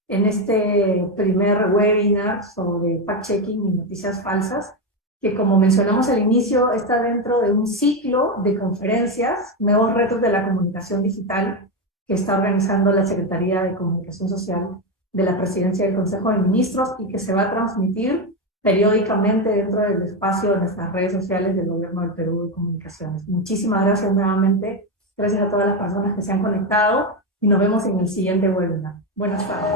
en este primer webinar sobre fact-checking y noticias falsas, que como mencionamos al inicio, está dentro de un ciclo de conferencias, Nuevos Retos de la Comunicación Digital, que está organizando la Secretaría de Comunicación Social de la Presidencia del Consejo de Ministros y que se va a transmitir periódicamente dentro del espacio de nuestras redes sociales del Gobierno del Perú de Comunicaciones. Muchísimas gracias nuevamente. Gracias a todas las personas que se han conectado y nos vemos en el siguiente webinar. Buenas tardes.